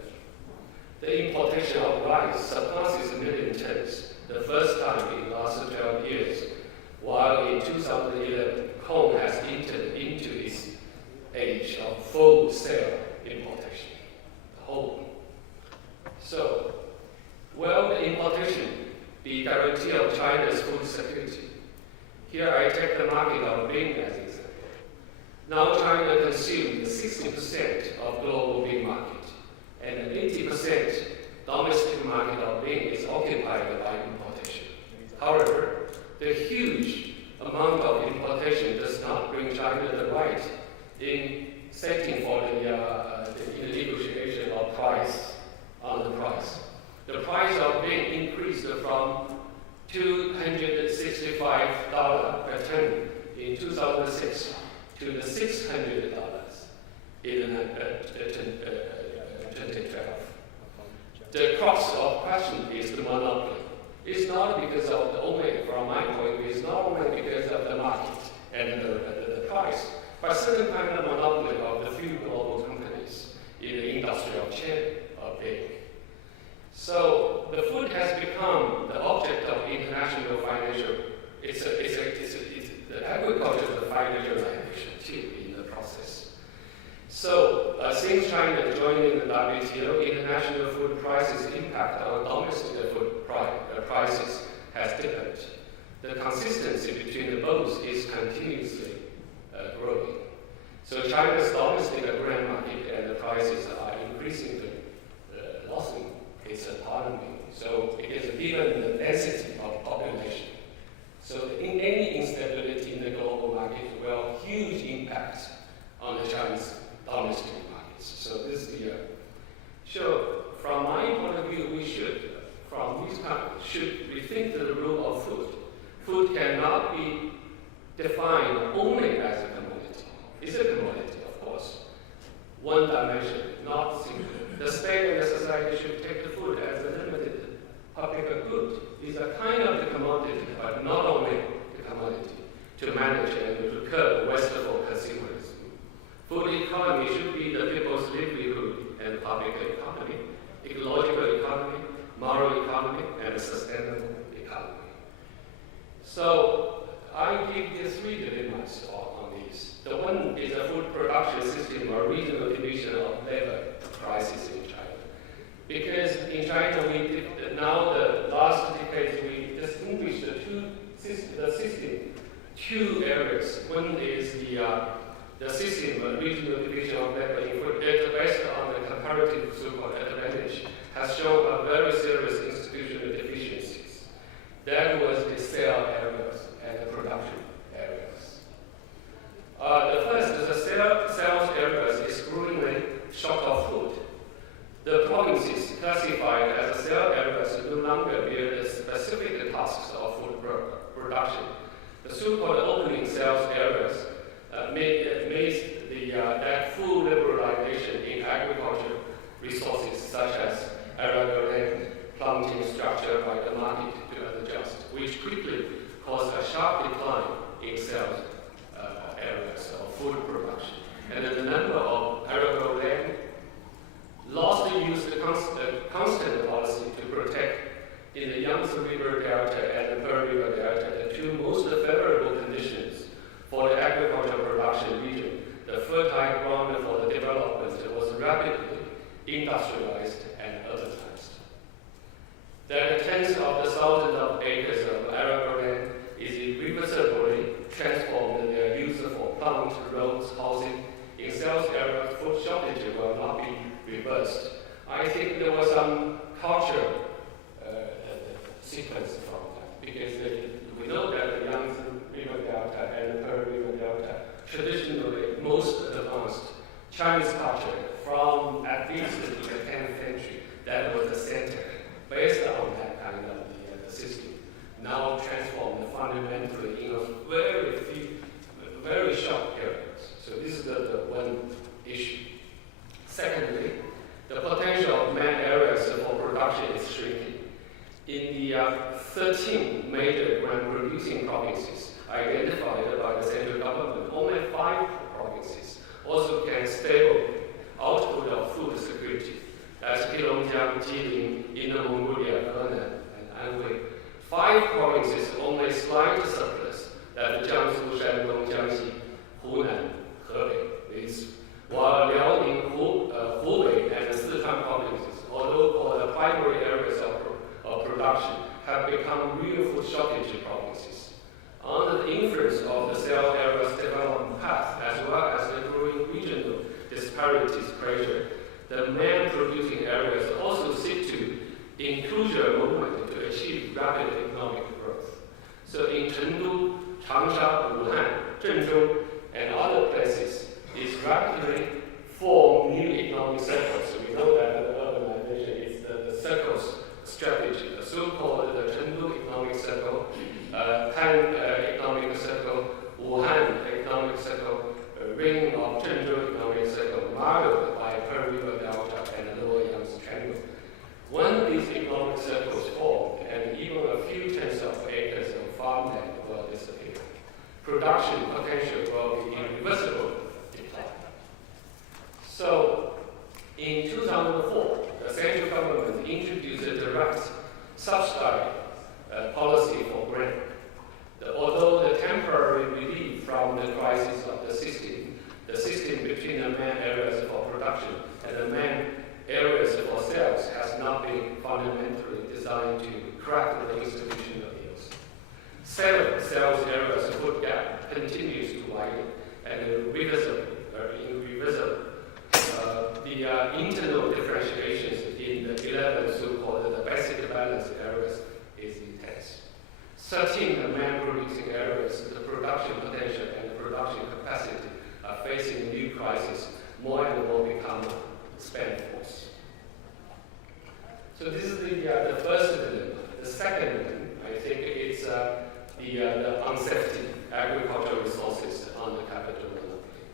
The importation of rice surpasses a million tons, the first time in the last 12 years, while in 2011, corn has entered into its age of full-scale importation. So, will the importation be guarantee of China's food security? Here I take the market of bean as an example. Now China consumes 60% of global bean market, and 80% domestic market of bean is occupied by importation. However, the huge amount of importation does not bring China the right in setting for the negotiation of price on the price. The price of bean increased from $265 per ton in 2006 to the $600 in 2012. The crux of question is the monopoly. It's not because of the only, from my point of view, it's not only because of the market and the price, but certain kind of monopoly of the few global companies in the industrial chain of being. So the food has become the object of international financial. The agriculture is a financialization too in the process. So since China joining the WTO, international food prices impact on domestic food prices has deepened. The consistency between the both is continuously growing. So China's domestic grain market and the prices are increasingly losing its autonomy. So it is given the density of population. So in any instability in the global market will have huge impact on the Chinese domestic markets. So this is the from my point of view, we should, from this time, should rethink the role of food. Food cannot be defined only as a commodity. It's a commodity, of course. One dimension, not single. The state and the society should take the food as a limited public good. It's a kind of the commodity, but not only the commodity, to manage and to curb wasteful consumerism. Food economy should be the people's livelihood and public economy, ecological economy, moral economy, and a sustainable economy. So I give you three dilemmas on these. The one is a food production system or regional division of labor prices in China. Because in China, now the last decades, we distinguish the system, two areas. One is the system, regional division of labor in food, based on the comparative so-called advantage, has shown a very serious institutional deficiencies. That was the sale areas and the production areas. The first is the sales areas is growingly short of food. The provinces classified as sale areas no longer bear the specific tasks of food production. The so-called opening sales areas makes that full liberalization in agriculture resources such as arable land, planting structure by the market to adjust, which quickly caused a sharp decline in sales areas of food production. And the number of arable land lost used constant policy to protect in the Yangtze River Delta and the Pearl River Delta, the two most favorable conditions for the agricultural production region. The fertile ground for the development was rapidly industrialized and urbanized. There are tens of thousands of acres of arable land is irreversibly transformed in their use for plant, roads, housing. In sales areas, food shortage will not be reversed. I think there was some cultural sequence from that, because we know that the Yangtze River Delta and the Pearl River Delta, traditionally most advanced Chinese culture from at least the 10th century, that was the center, based on that kind of the system, now transformed fundamentally in a very short periods. So this is the one issue. Secondly, the potential of man areas for production is shrinking. In the 13 major grain-producing provinces identified by the central government, only 5 provinces also can stable output of food security. That's Heilongjiang, Jilin, Inner Mongolia, Henan, and Anhui. 5 provinces only slight surplus, that Jiangsu, Shandong, Jiangxi, Hunan, Hebei, while Liaoning, Hubei, and Sichuan provinces, although called primary areas of production, have become real food shortage provinces. Under the influence of the cell areas development path, as well as the growing regional disparities pressure, the main producing areas also seek to inclusion movement to achieve rapid economic growth. So in Chengdu, Changsha, Wuhan, Zhengzhou, and other places, is rapidly form new economic circles. So we know that the urbanization is the circles strategy, the so-called the Chengdu economic circle, Han economic circle, Wuhan economic circle, ring of Zhengzhou economic circle, modeled by Pearl River Delta and Lower Yangtze Triangle. When these economic circles form, and even a few tens of acres of farmland will disappear, production potential will be irreversible decline. So, in 2004, the central government introduced a direct subsidy policy for grain. Although the temporary relief from the crisis of the system between the main areas for production and the main areas for sales has not been fundamentally designed to correct the distribution of yields. 7 sales areas food gap continues to widen, and irreversible. The internal differentiations in the 11 so-called the basic balance areas is intense. 13 the main producing areas, the production potential and the production capacity are facing new crises, more and more become spend force. So this is the first dilemma. The second one, I think it's the unsafety agricultural resources on the capital monopoly.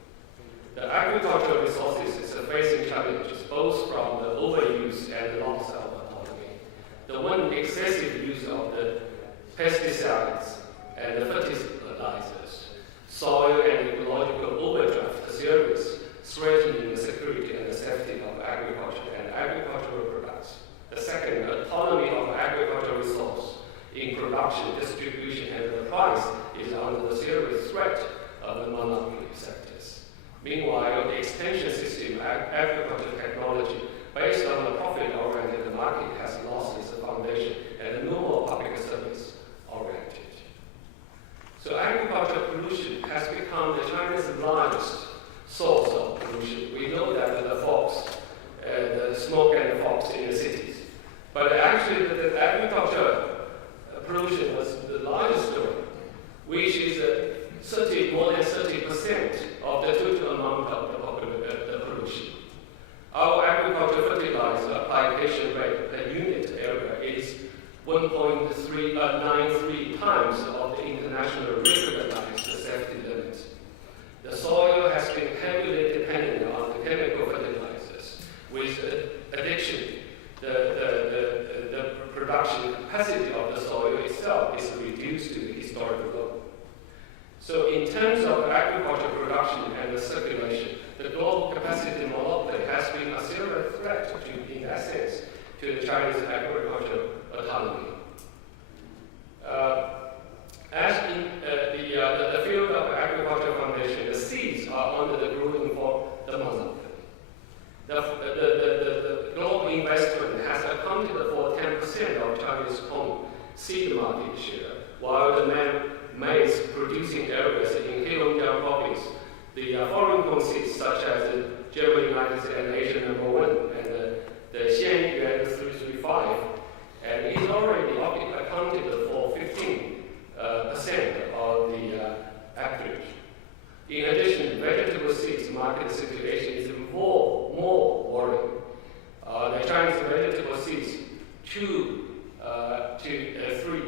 The agricultural resources is facing challenges both from the overuse and loss of autonomy. The one excessive use of the pesticides and the fertilizers, soil and ecological overdraft series, threatening the security and the safety of agriculture and agricultural products. The second, autonomy of agricultural resource in production, distribution, and the price is under the serious threat of the monopoly sectors. Meanwhile, the extension system agricultural technology based on the profit-oriented market has lost its foundation and no more public service oriented. So agricultural pollution has become the China's largest source of pollution. We know that the fogs, the smoke and the fogs in the cities. But actually the agriculture pollution was the largest one, which is more than 30% of the total amount of the pollution. Our agriculture fertilizer application rate per unit area is 1.93 times of the international recognized safety limit. The soil has been heavily dependent on the chemical fertilizers. With addiction, the production capacity of the soil itself is reduced to the historical low. So in terms of agriculture production and the circulation, the global capacity monopoly has been a serious threat to, in that sense, to the Chinese agricultural autonomy. As in the field of agriculture foundation, the seeds are under the ruling for the monopoly. The global investment has accounted for 10% of Chinese corn seed market share, while the maize producing areas in Heilongjiang province, the foreign corn seeds such as German and Asian #1 and the Xianyuan 335, and is already accounted for 15% of the acreage. In addition, vegetable seeds market situation is more worrying. The Chinese vegetable seeds 2 to 3,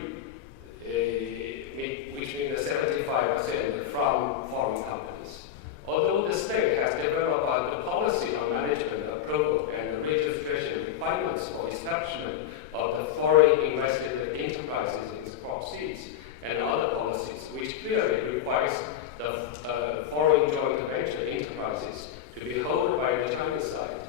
which means 75% from foreign companies. Although the state has developed the policy on management approval and registration requirements for establishment foreign invested enterprises in crop seeds and other policies, which clearly requires the foreign joint venture enterprises to be held by the Chinese side.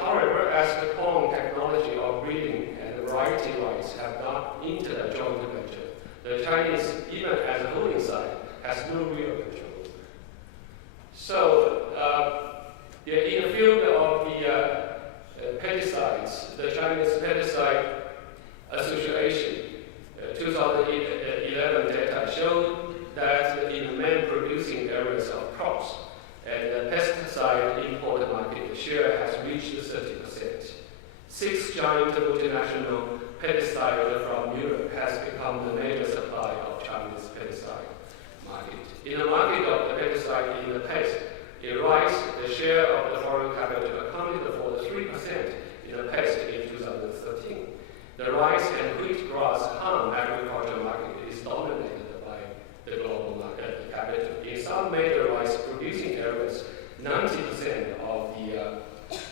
However, as the corn technology of breeding and variety rights have not entered a joint venture, the Chinese, even as a holding side, has no real control. So, in the field of the pesticides, the Chinese Pesticide Association 2011 data showed that in the main producing areas of crops, and the pesticide import market share has reached 30%. 6 giant multinational pesticides from Europe has become the major supplier of Chinese pesticide market. In the market of the pesticide in the past, in rice, the share of the foreign capital accounted for 3% in the past in 2013. The rice and wheat grass palm agriculture market is dominated by the global market capital. In some major rice producing areas, 90% of the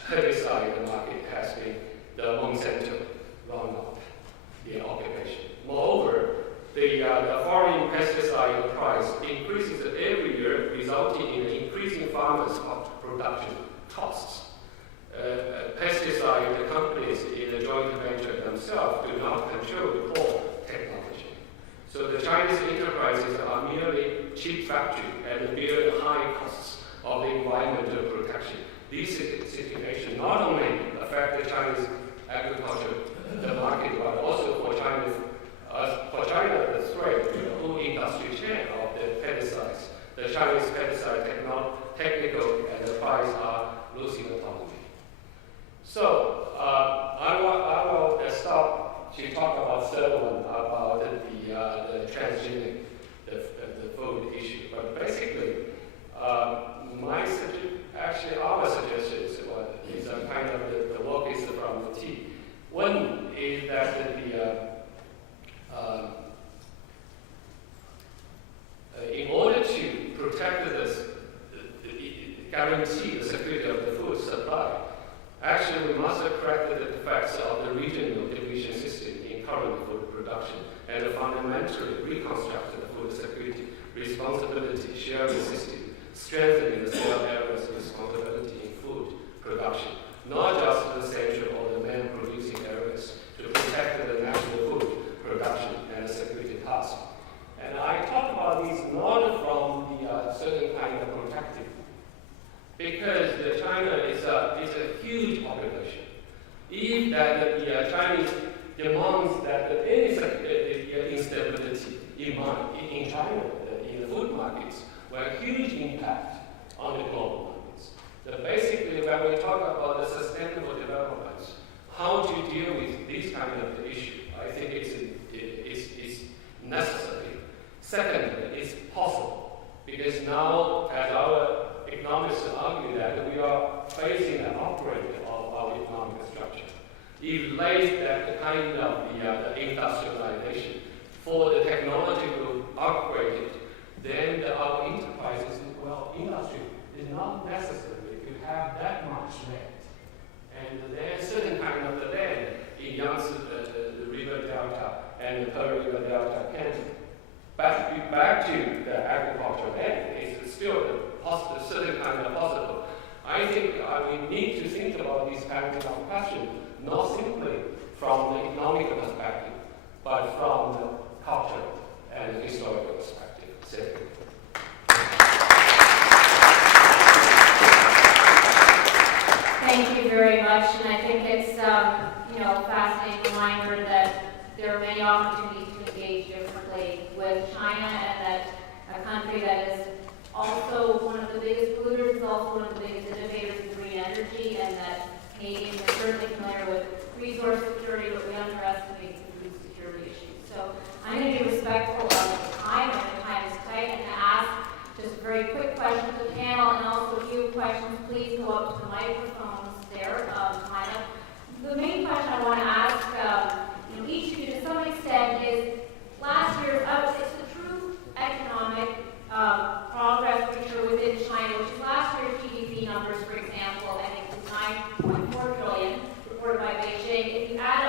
herbicide market has been the Monsanto Roundup, the occupation. Moreover, the foreign pesticide price increases every year, resulting in increasing farmers' production costs. Pesticide companies in the joint venture themselves do not control the core technology. So the Chinese enterprises are merely cheap factory and bear the high costs of the environmental protection. This situation not only affect the Chinese agriculture, the market, but also for China, the threat to the whole industry chain of the pesticides. The Chinese pesticide technical and the price are losing autonomy. So I will stop to talk about third one about the transgenic, the food issue. But basically, our suggestions is kind of the work is from the team. One is that in order to protect guarantee the security of the food supply, actually we must correct the defects of the regional division system in current food production and fundamentally reconstruct the food security responsibility sharing system, strengthening the sale areas responsibility in food production, not just the central or the main producing areas, to protect the national food production and security task. And I talk about these not from the certain kind of protective, because China is a huge population. If that the Chinese demands that any instability in China, in the food markets, will have a huge impact on the global markets. Basically, when we talk about the sustainable development, how to deal with this kind of issue, I think it's necessary. Second, it's possible, because now, as our economists argue that we are facing an upgrade of our economic structure. It lays that kind of the industrialization. For the technological upgrade, then our enterprises, industry is not necessary to have that much land. And then certain kind of the land in Yangtze River Delta and the Pearl River Delta can be back to the agricultural land. It's still a certain kind of possible. I think we need to think about this kind of question, not simply from the economic perspective, but from the cultural and historical perspective. Thank you very much, and I think it's a fascinating reminder that there are many opportunities to engage differently with China, and that a country that is also one of the biggest polluters is also one of the biggest innovators in green energy, and that Canadians are certainly familiar with resource security, but we underestimate the food security issues. So I'm going to be respectful of the time. I know time is tight. I'm going to ask just a very quick question to the panel, and also if you have questions, please go up to the microphones there behind us. The main question I want to ask each of you to some extent is last year's, it's the true economic progress picture within China, which is last year's GDP numbers, for example, I think it was 9.4 trillion reported by Beijing. If you add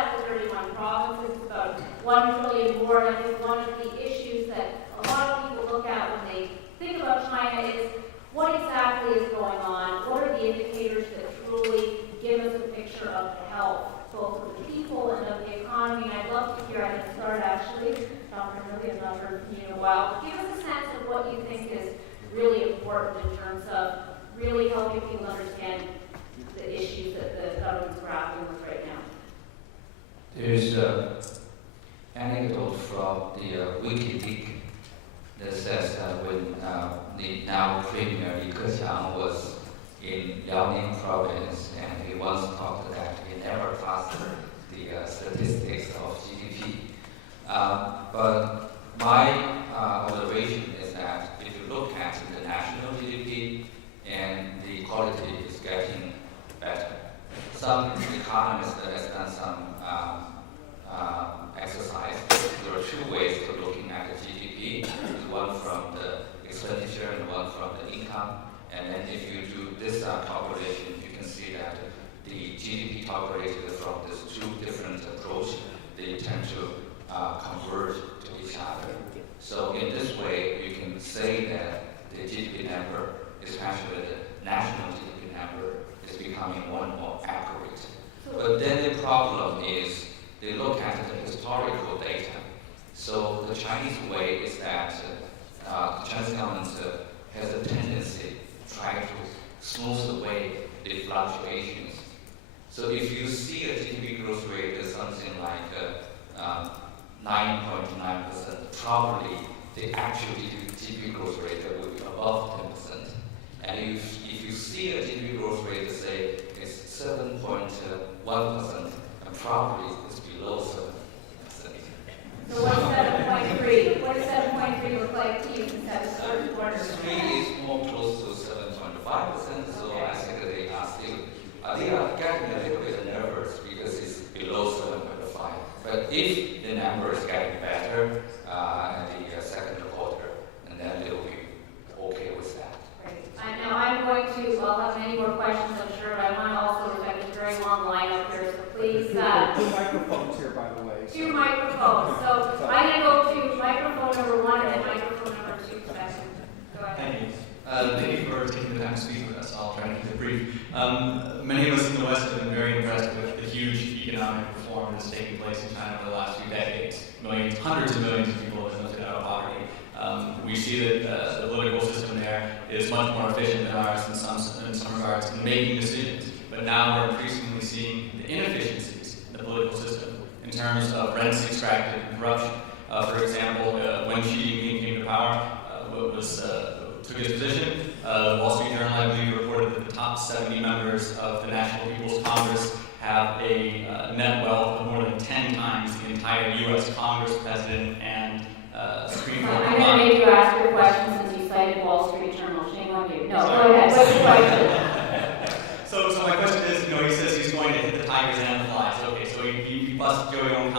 1 trillion more. And I think one of the issues that a lot of people look at when they think about China is what exactly is going on? What are the indicators that truly give us a picture of the health, both of the people and of the economy? And I'd love to hear, I can start actually, Dr. Millie, I've not heard from you in a while, but give us a sense of what you think is really important in terms of really helping people understand the issues that the government's grappling with right now. There's an anecdote from the WikiLeaks that says that when the now Premier Incheon was in Liaoning province, and he once talked that he never passed the statistics of GDP. But my observation is that if you look at the national GDP, and the quality is getting better. Some economists has done some exercise. There are two ways of looking at the GDP, one from the expenditure and one from the income. And then if you do this calculation, you can see that the GDP calculated from these two different approaches, they tend to converge to each other. So in this way, you can say that the GDP number, especially the national GDP number, is becoming more and more accurate. But then the problem is they look at the historical data. So the Chinese way is that the Chinese government has a tendency to try to smooth away the fluctuations. So if you see a GDP growth rate is something like 9.9%, probably the actual GDP growth rate will be above 10%. And if you see a GDP growth rate, say, is 7.1%, and probably it's below 7%. So what's 7.3? What does 7.3 look like to you since that was third quarter? 3 is more close to 7.5%, so I think they are still, they are getting a little bit nervous because it's below 7.5. But if the number is getting better in the second quarter, and then they will be okay with that. Now I'm going to, I'll have many more questions, I'm sure, but I want to also respect a very long line up here, so please. Two microphones here, by the way. Two microphones. So I'm going to go to microphone number 1 and then microphone number 2. Go ahead. Thank you. Thank you for taking the time to speak with us. I'll try to keep it brief. Many of us in the West have been very impressed with the huge economic reform that's taken place in China over the last few decades. Millions, hundreds of millions of people have been lifted out of poverty. We see that the political system there is much more efficient than ours in some regards in making decisions. But now we're increasingly seeing the inefficiencies in the political system in terms of rents extracted and corruption. For example, when Xi Jinping came to power, took his position, the Wall Street Journal, I believe, reported that the top 70 members of the National People's Congress have a net wealth of more than 10 times the entire U.S. Congress, President, and Supreme Court. I'm going to make you ask your question since you cited Wall Street Journal. Shame on you. No, go ahead. What's your question? So my question is, he says he's going to hit the tigers and the flies. Okay, so he busts Jehoon,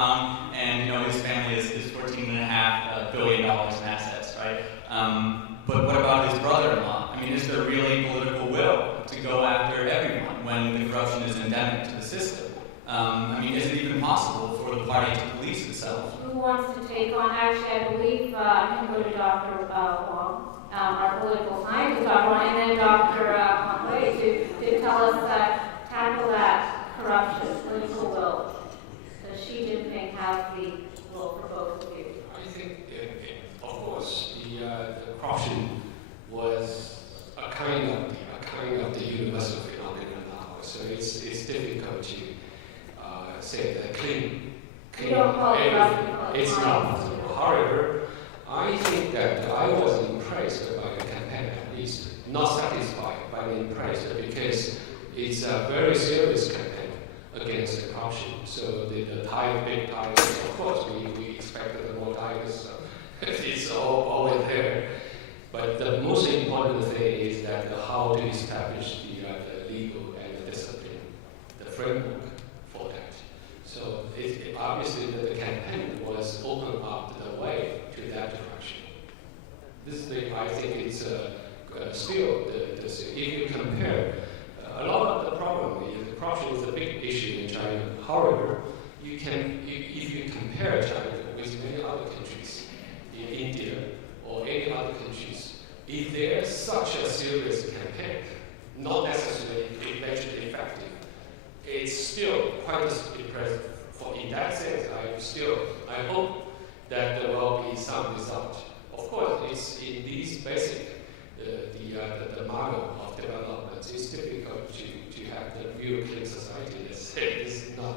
and his family is $14.5 billion in assets, right? But what about his brother-in-law? I mean, is there really political will to go after everyone when the corruption is endemic to the system? I mean, is it even possible for the party to police itself? Who wants to take on? Actually, I believe I'm going to go to Dr. Wang, our political scientist, Dr. Wang, and then Dr. Hongying to tell us, tackle that corruption, political will. Does Xi Jinping have the will for both of you? I think, of course, the corruption was a kind of the universal phenomenon now. So it's difficult to say that clean. You don't call it corruption. It's not possible. However, I think that I was impressed by the campaign, at least not satisfied, but impressed because it's a very serious campaign against the corruption. So the big tigers, of course, we expected more tigers. So it's always there. But the most important thing is that how to establish the legal and the discipline, the framework for that. So obviously the campaign was open up the way to that direction. This thing, I think it's still, if you compare, a lot of the problem is corruption is a big issue in China. However, if you compare China many other countries, in India or any other countries, if there's such a serious campaign, not necessarily eventually effective, it's still quite impressive. In that sense, I hope that there will be some result. Of course, it's in these basic, the model of development, it's difficult to have the real clean society. This is not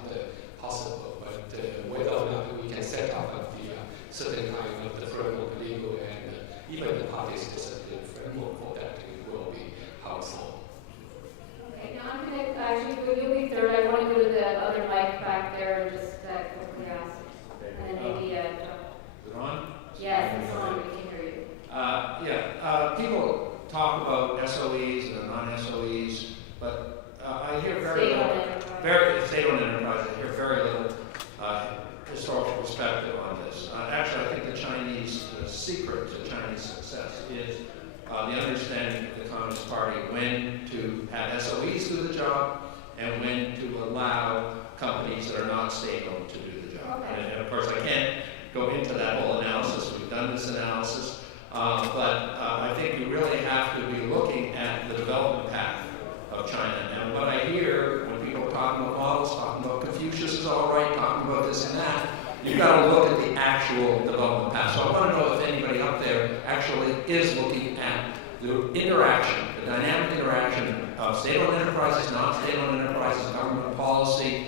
possible, but whether or not we can set up the certain kind of the framework, legal and even the parties discipline framework for that, it will be helpful. Okay, now I'm going to actually, you'll be third. I want to go to the other mic back there and just quickly ask. And then maybe, Is it on? yes, it's on, we can hear you. People talk about SOEs and non-SOEs, but I hear state-owned enterprise. I hear very little historical perspective on this. Actually, I think the Chinese secret to Chinese success is the understanding of the Communist Party when to have SOEs do the job and when to allow companies that are not state-owned to do the job. Okay. And of course, I can't go into that whole analysis. We've done this analysis. But I think you really have to be looking at the development path of China. And what I hear when people are talking about models, talking about Confucius is all right, talking about this and that, you've got to look at the actual development path. So I want to know if anybody up there actually is looking at the interaction, the dynamic interaction of state-owned enterprises, non-state-owned enterprises, government policy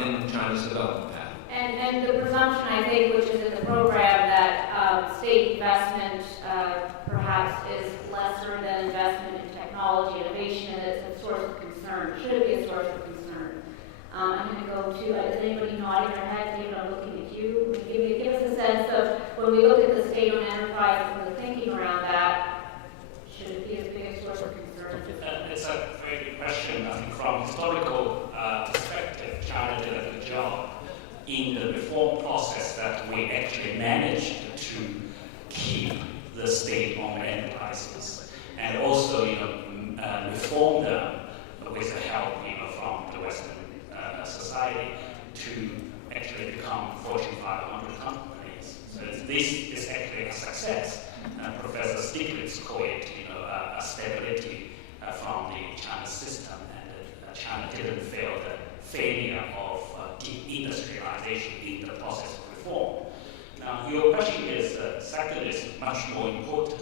in China's development path. And the presumption, I think, which is in the program, that state investment perhaps is lesser than investment in technology innovation, and it's a source of concern. Should it be a source of concern? I'm going to go to, is anybody nodding their head? David, I'm looking at you. Give us a sense of, when we look at the state-owned enterprise and the thinking around that, should it be as big a source of concern? It's a very good question. I think from historical perspective, China did a good job in the reform process that we actually managed to keep the state-owned enterprises and also, reform them with the help, from the Western society to actually become Fortune 500 companies. So this is actually a success. Professor Stiglitz called it, a stability from the China system, and China didn't fail the failure of deindustrialization in the process of reform. Now, your question is, second is much more important,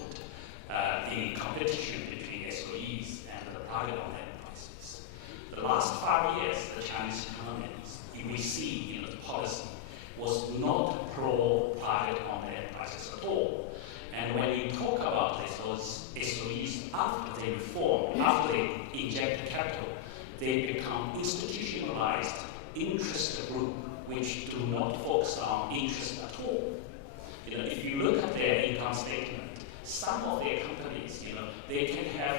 the competition between SOEs and the private-owned enterprises. The last 5 years, the Chinese economy, we see, the policy was not pro-private-owned enterprises at all. And when you talk about those SOEs, after they reform, after they inject capital, they become institutionalized interest group which do not focus on interest at all. If you look at their income statement, some of their companies, they can have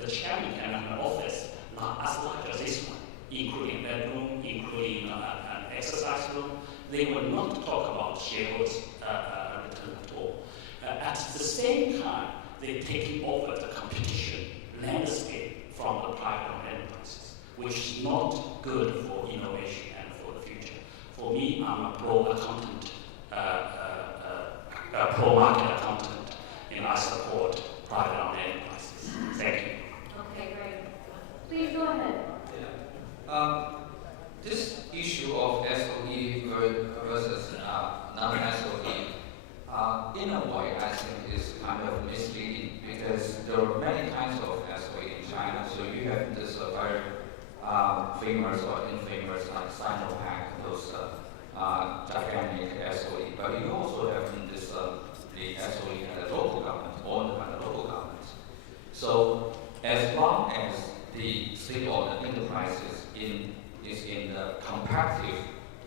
the chairman can have an office as large as this one, including bedroom, including an exercise room. They will not talk about shareholders' return at all. At the same time, they're taking over the competition landscape from the private enterprises, which is not good for innovation and for the future. For me, I'm a pro-accountant, a pro-market accountant, and I support private-owned enterprises. Thank you. Okay, great. Please go ahead. This issue of SOE versus non-SOE, in a way, I think is kind of misleading because there are many kinds of SOE in China. So you have this very famous or infamous like Sinopac, those gigantic SOE, but you also have this the SOE at the local government, owned by the local governments. So as long as the state-owned enterprises is in the competitive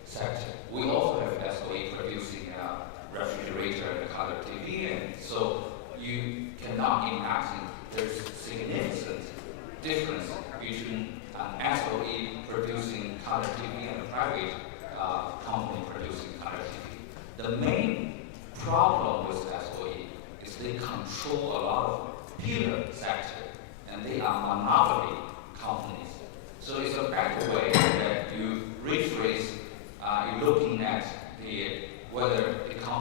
sector, we also have SOE producing refrigerator and color TV, and so you cannot imagine there's significant difference between an SOE producing color TV and a private company producing color TV. The main problem with SOE is they control a lot of pillar sector, and they are monopoly companies. So it's a better way that you rephrase, you're looking at whether the company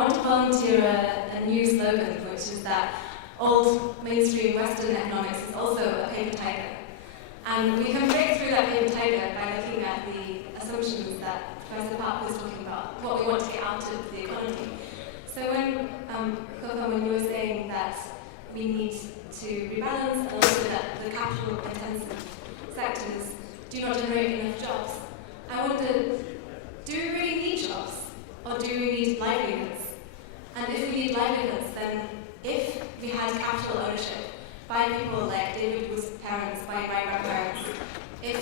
want to volunteer a new slogan, which is that old mainstream Western economics is also a paper tiger. And we can break through that paper tiger by looking at the assumptions that Professor Park was talking about, what we want to get out of the economy. So when you were saying that we need to rebalance, and also that the capital-intensive sectors do not generate enough jobs, I wonder, do we really need jobs, or do we need livelihoods? And if we need livelihoods, then if we had capital ownership by people like David Wu's parents, by my grandparents, if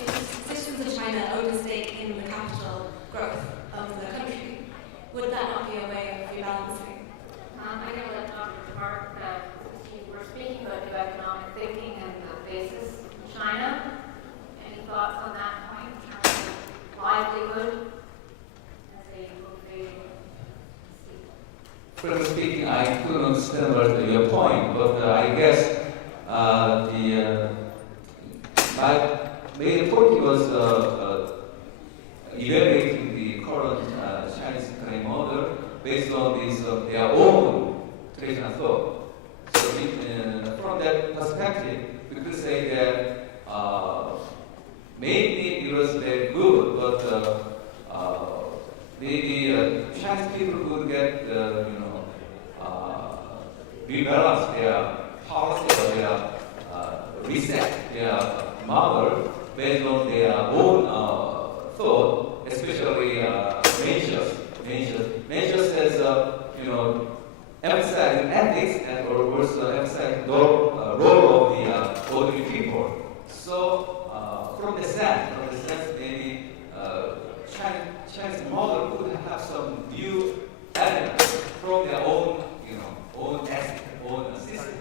citizens of China owned a stake in the capital growth of the country, would that not be a way of rebalancing? I'm going to let Dr. Park, you were speaking about new economic thinking and the basis in China. Any thoughts on that point in terms of livelihood as a motivating? Frankly speaking, I couldn't understand your point, but I guess my main point was evaluating the current Chinese economic model based on this, their own traditional thought. So from that perspective, we could say that maybe it was very good, but maybe Chinese people could get, rebalance their policy or their reset their model based on their own thought, especially measures as emphasizing ethics and also emphasizing the role of the ordinary people. So from the sense, maybe Chinese model could have some new elements from their own, own ethics, own system.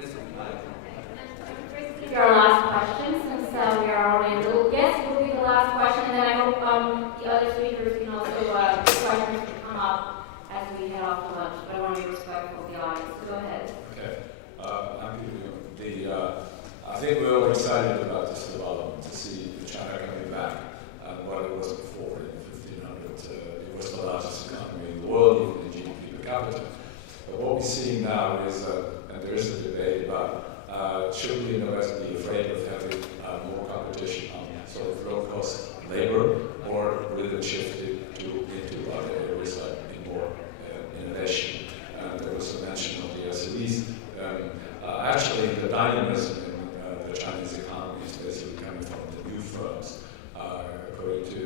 This is my opinion. Our last question, since we are already a little guest, will be the last question, and then I hope the other speakers can also questions can come up as we head off to lunch. But I want to be respectful of the audience. So go ahead. Okay. I think we're all excited about this development to see China coming back and what it was before in 1500. It was the largest economy in the world, even in GDP per capita. But what we're seeing now is, and there is a debate about should we in the West be afraid of having more competition on sort of low-cost labor, or will it shift into other areas like more innovation? And there was a mention of the SMEs. Actually, the dynamism in the Chinese economy is basically coming from the new firms. According to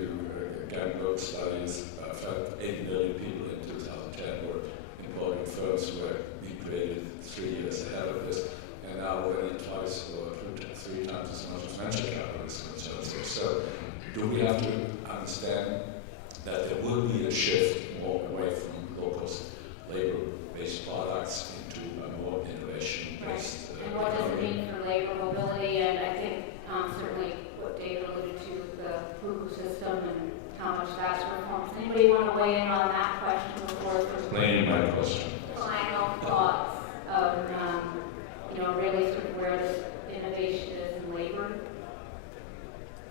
Gangbook studies, 8 million people in 2010 were employed in firms who were being created 3 years ahead of this. And now already twice or 3 times as much as venture capitalists concerned. So do we have to understand that there will be a shift more away from low-cost labor-based products into a more innovation-based And what does it mean for labor mobility? And I think certainly what David alluded to, the Hu system and how much that's reformed. Does anybody want to weigh in on that question before? Explaining my question. Final thoughts of really sort of where this innovation is in labor.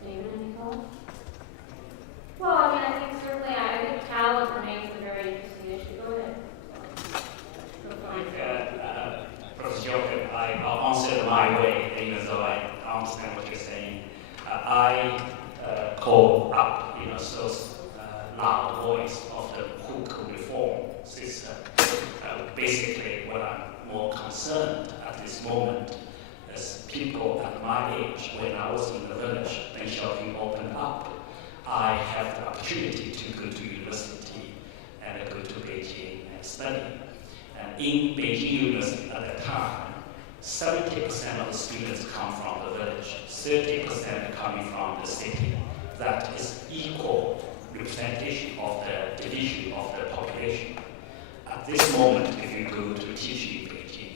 David, any thoughts? Well, I think certainly, I think talent remains a very interesting issue. Go ahead. Professor Jehoon, I'll answer my way, even though I understand what you're saying. I call up, so loud voice of the Hu reform system. Basically, what I'm more concerned at this moment is people at my age, when I was in the village, when Incheon opened up, I had the opportunity to go to university and go to Beijing and study. And in Beijing University at that time, 70% of the students come from the village, 30% coming from the city. That is equal representation of the division of the population. At this moment, if you go to teaching in Beijing,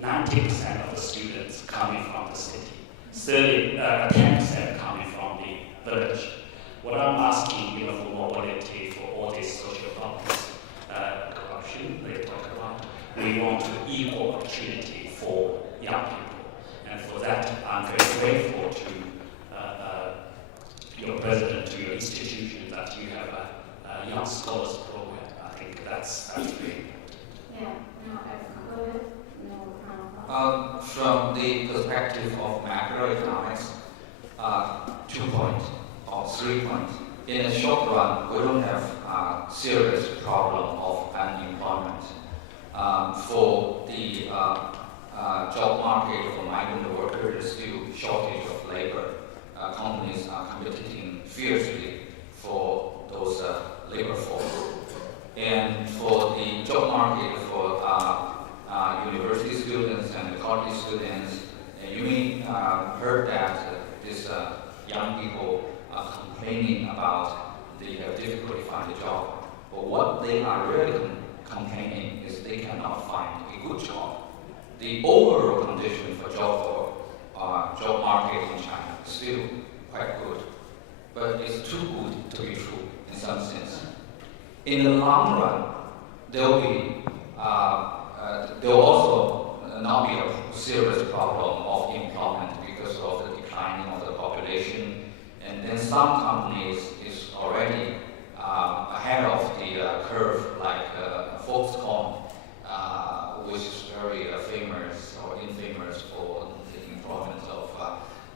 90% of the students coming from the city, 10% coming from the village. What I'm asking, for mobility, for all these social problems, corruption, they talk about, we want equal opportunity for young people. And for that, I'm very grateful to your president, to your institution, that you have a young scholars program. I think that's great. Yeah, no, go ahead. No, final thoughts. From the perspective of macroeconomics, 2 points or 3 points. In the short run, we don't have a serious problem of unemployment. For the job market for migrant workers, there's still shortage of labor. Companies are competing fiercely for those labor force. And for the job market for university students and college students, you may heard that these young people are complaining about they have difficulty finding a job. But what they are really complaining is they cannot find a good job. The overall condition for job market in China is still quite good, but it's too good to be true in some sense. In the long run, there will also not be a serious problem of employment because of the declining of the population, and then some companies is already ahead of the curve, like Foxconn, which is very famous or infamous for the employment of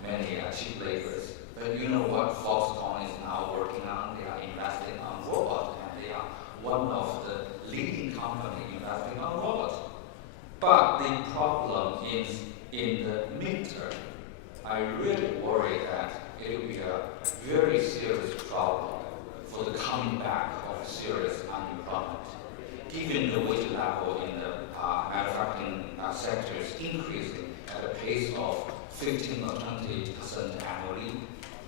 many cheap laborers. But you know what Foxconn is now working on? They are investing on robots, and they are one of the leading companies investing on robots. But the problem is in the midterm. I really worry that it will be a very serious problem for the coming back of serious unemployment. Given the wage level in the manufacturing sector is increasing at a pace of 15 or 20% annually,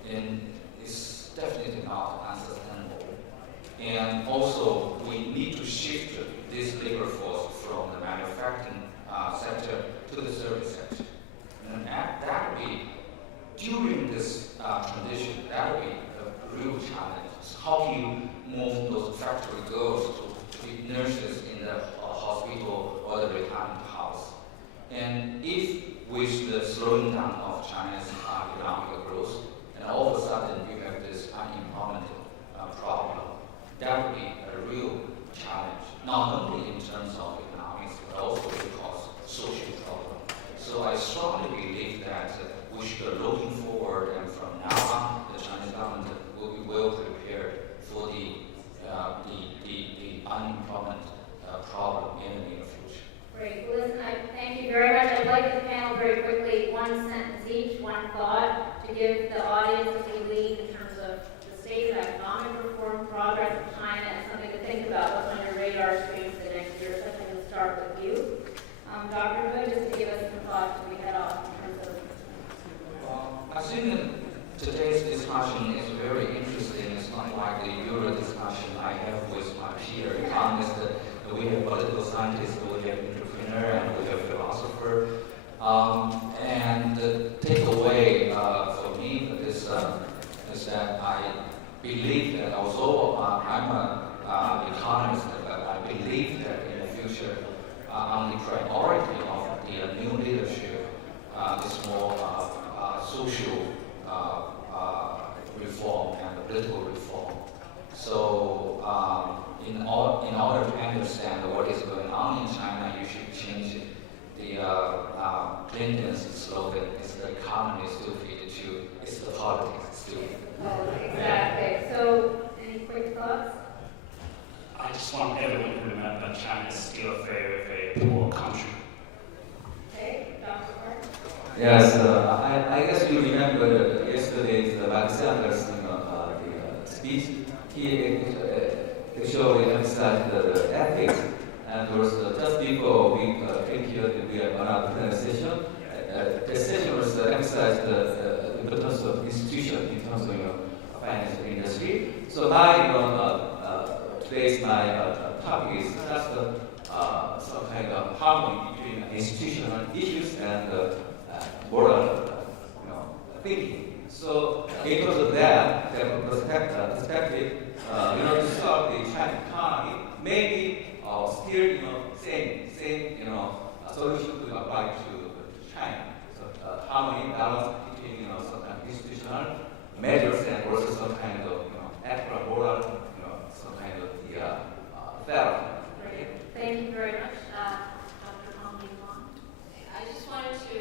and it's definitely not unsustainable. And also, we need to shift this labor force from the manufacturing sector to the service sector. And that will be, during this transition, that will be a real challenge. How can you move those factory girls to be nurses in the hospital or the retirement house? And if with the slowing down of China's economic growth, and all of a sudden you have this unemployment problem, that would be a real challenge, not only in terms of economics, but also because social problem. So I strongly believe that we should be looking forward, and from now on, the Chinese government will be well prepared for the unemployment problem in the near future. Great. Well, listen, I thank you very much. I'd like the panel very quickly, one sentence each, one thought, to give the audience a lead in terms of the state of economic reform, progress of China, and something to think about what's on your radar screen for the next year. So I'm going to start with you. Dr. Hood, just to give us some thoughts as we head off in terms of... I think that today's discussion is very interesting. It's not like the usual discussion I have with my peer economists. We have political scientists, we have entrepreneur, and we have philosopher. And the takeaway for me is that I believe that although I'm an economist, but I believe that in the future, on the priority of the new leadership is more social reform and political reform. So in order to understand what is going on in China, you should change the Clinton's slogan, it's the economy stupid, to it's the politics stupid. Oh, exactly. So, any quick thoughts? I just want everyone to remember China is still a very, very poor country. Okay, Dr. Park? Yes, I guess you remember yesterday's Alexander's the speech. He actually emphasized the ethics, and there was just before we came here, we had another session. The session was emphasized the importance of institution in terms of financial industry. So today's topic is just some kind of harmony between institutional issues and moral thinking. So in terms of that perspective, to solve the Chinese economy, maybe still same solution could apply to China. So harmony, balance between some kind of institutional measures and also some kind of ethical moral, some kind of the therapy. very much. Dr. Hongying. I just wanted to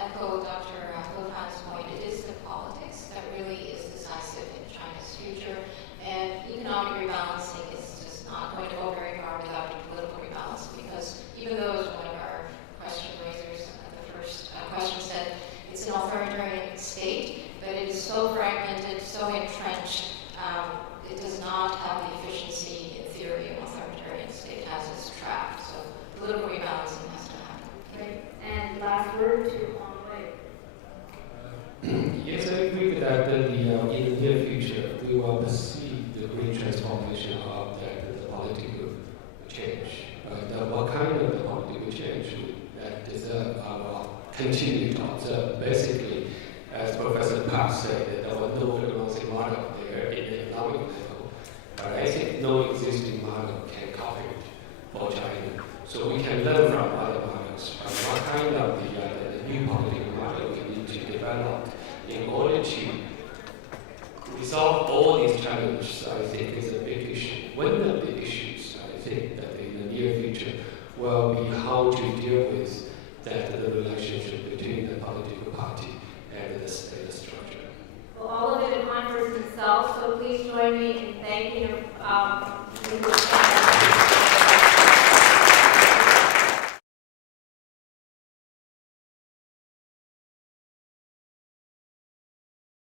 echo Dr. Hohan's point. It is the politics that really is decisive in China's future, and economic rebalancing is just not going to go very far without a political rebalancing, because even though, as one of our question raisers at the first question said, it's an authoritarian state, but it is so fragmented, so entrenched, it does not have the efficiency in theory an authoritarian state has as trapped. So political rebalancing has to happen. Great. And last word to Wang. Yes, I agree that in the near future, we will perceive the great transformation of the political change. What kind of the political change that deserve our continued observe? Basically, as Professor Park said, there was no economic model there in the economic level. But I think no existing model can copy it for China. So we can learn from other models. What kind of the new political model we need to develop in order to resolve all these challenges, I think is a big issue. One of the issues, I think, that in the near future will be how to deal with that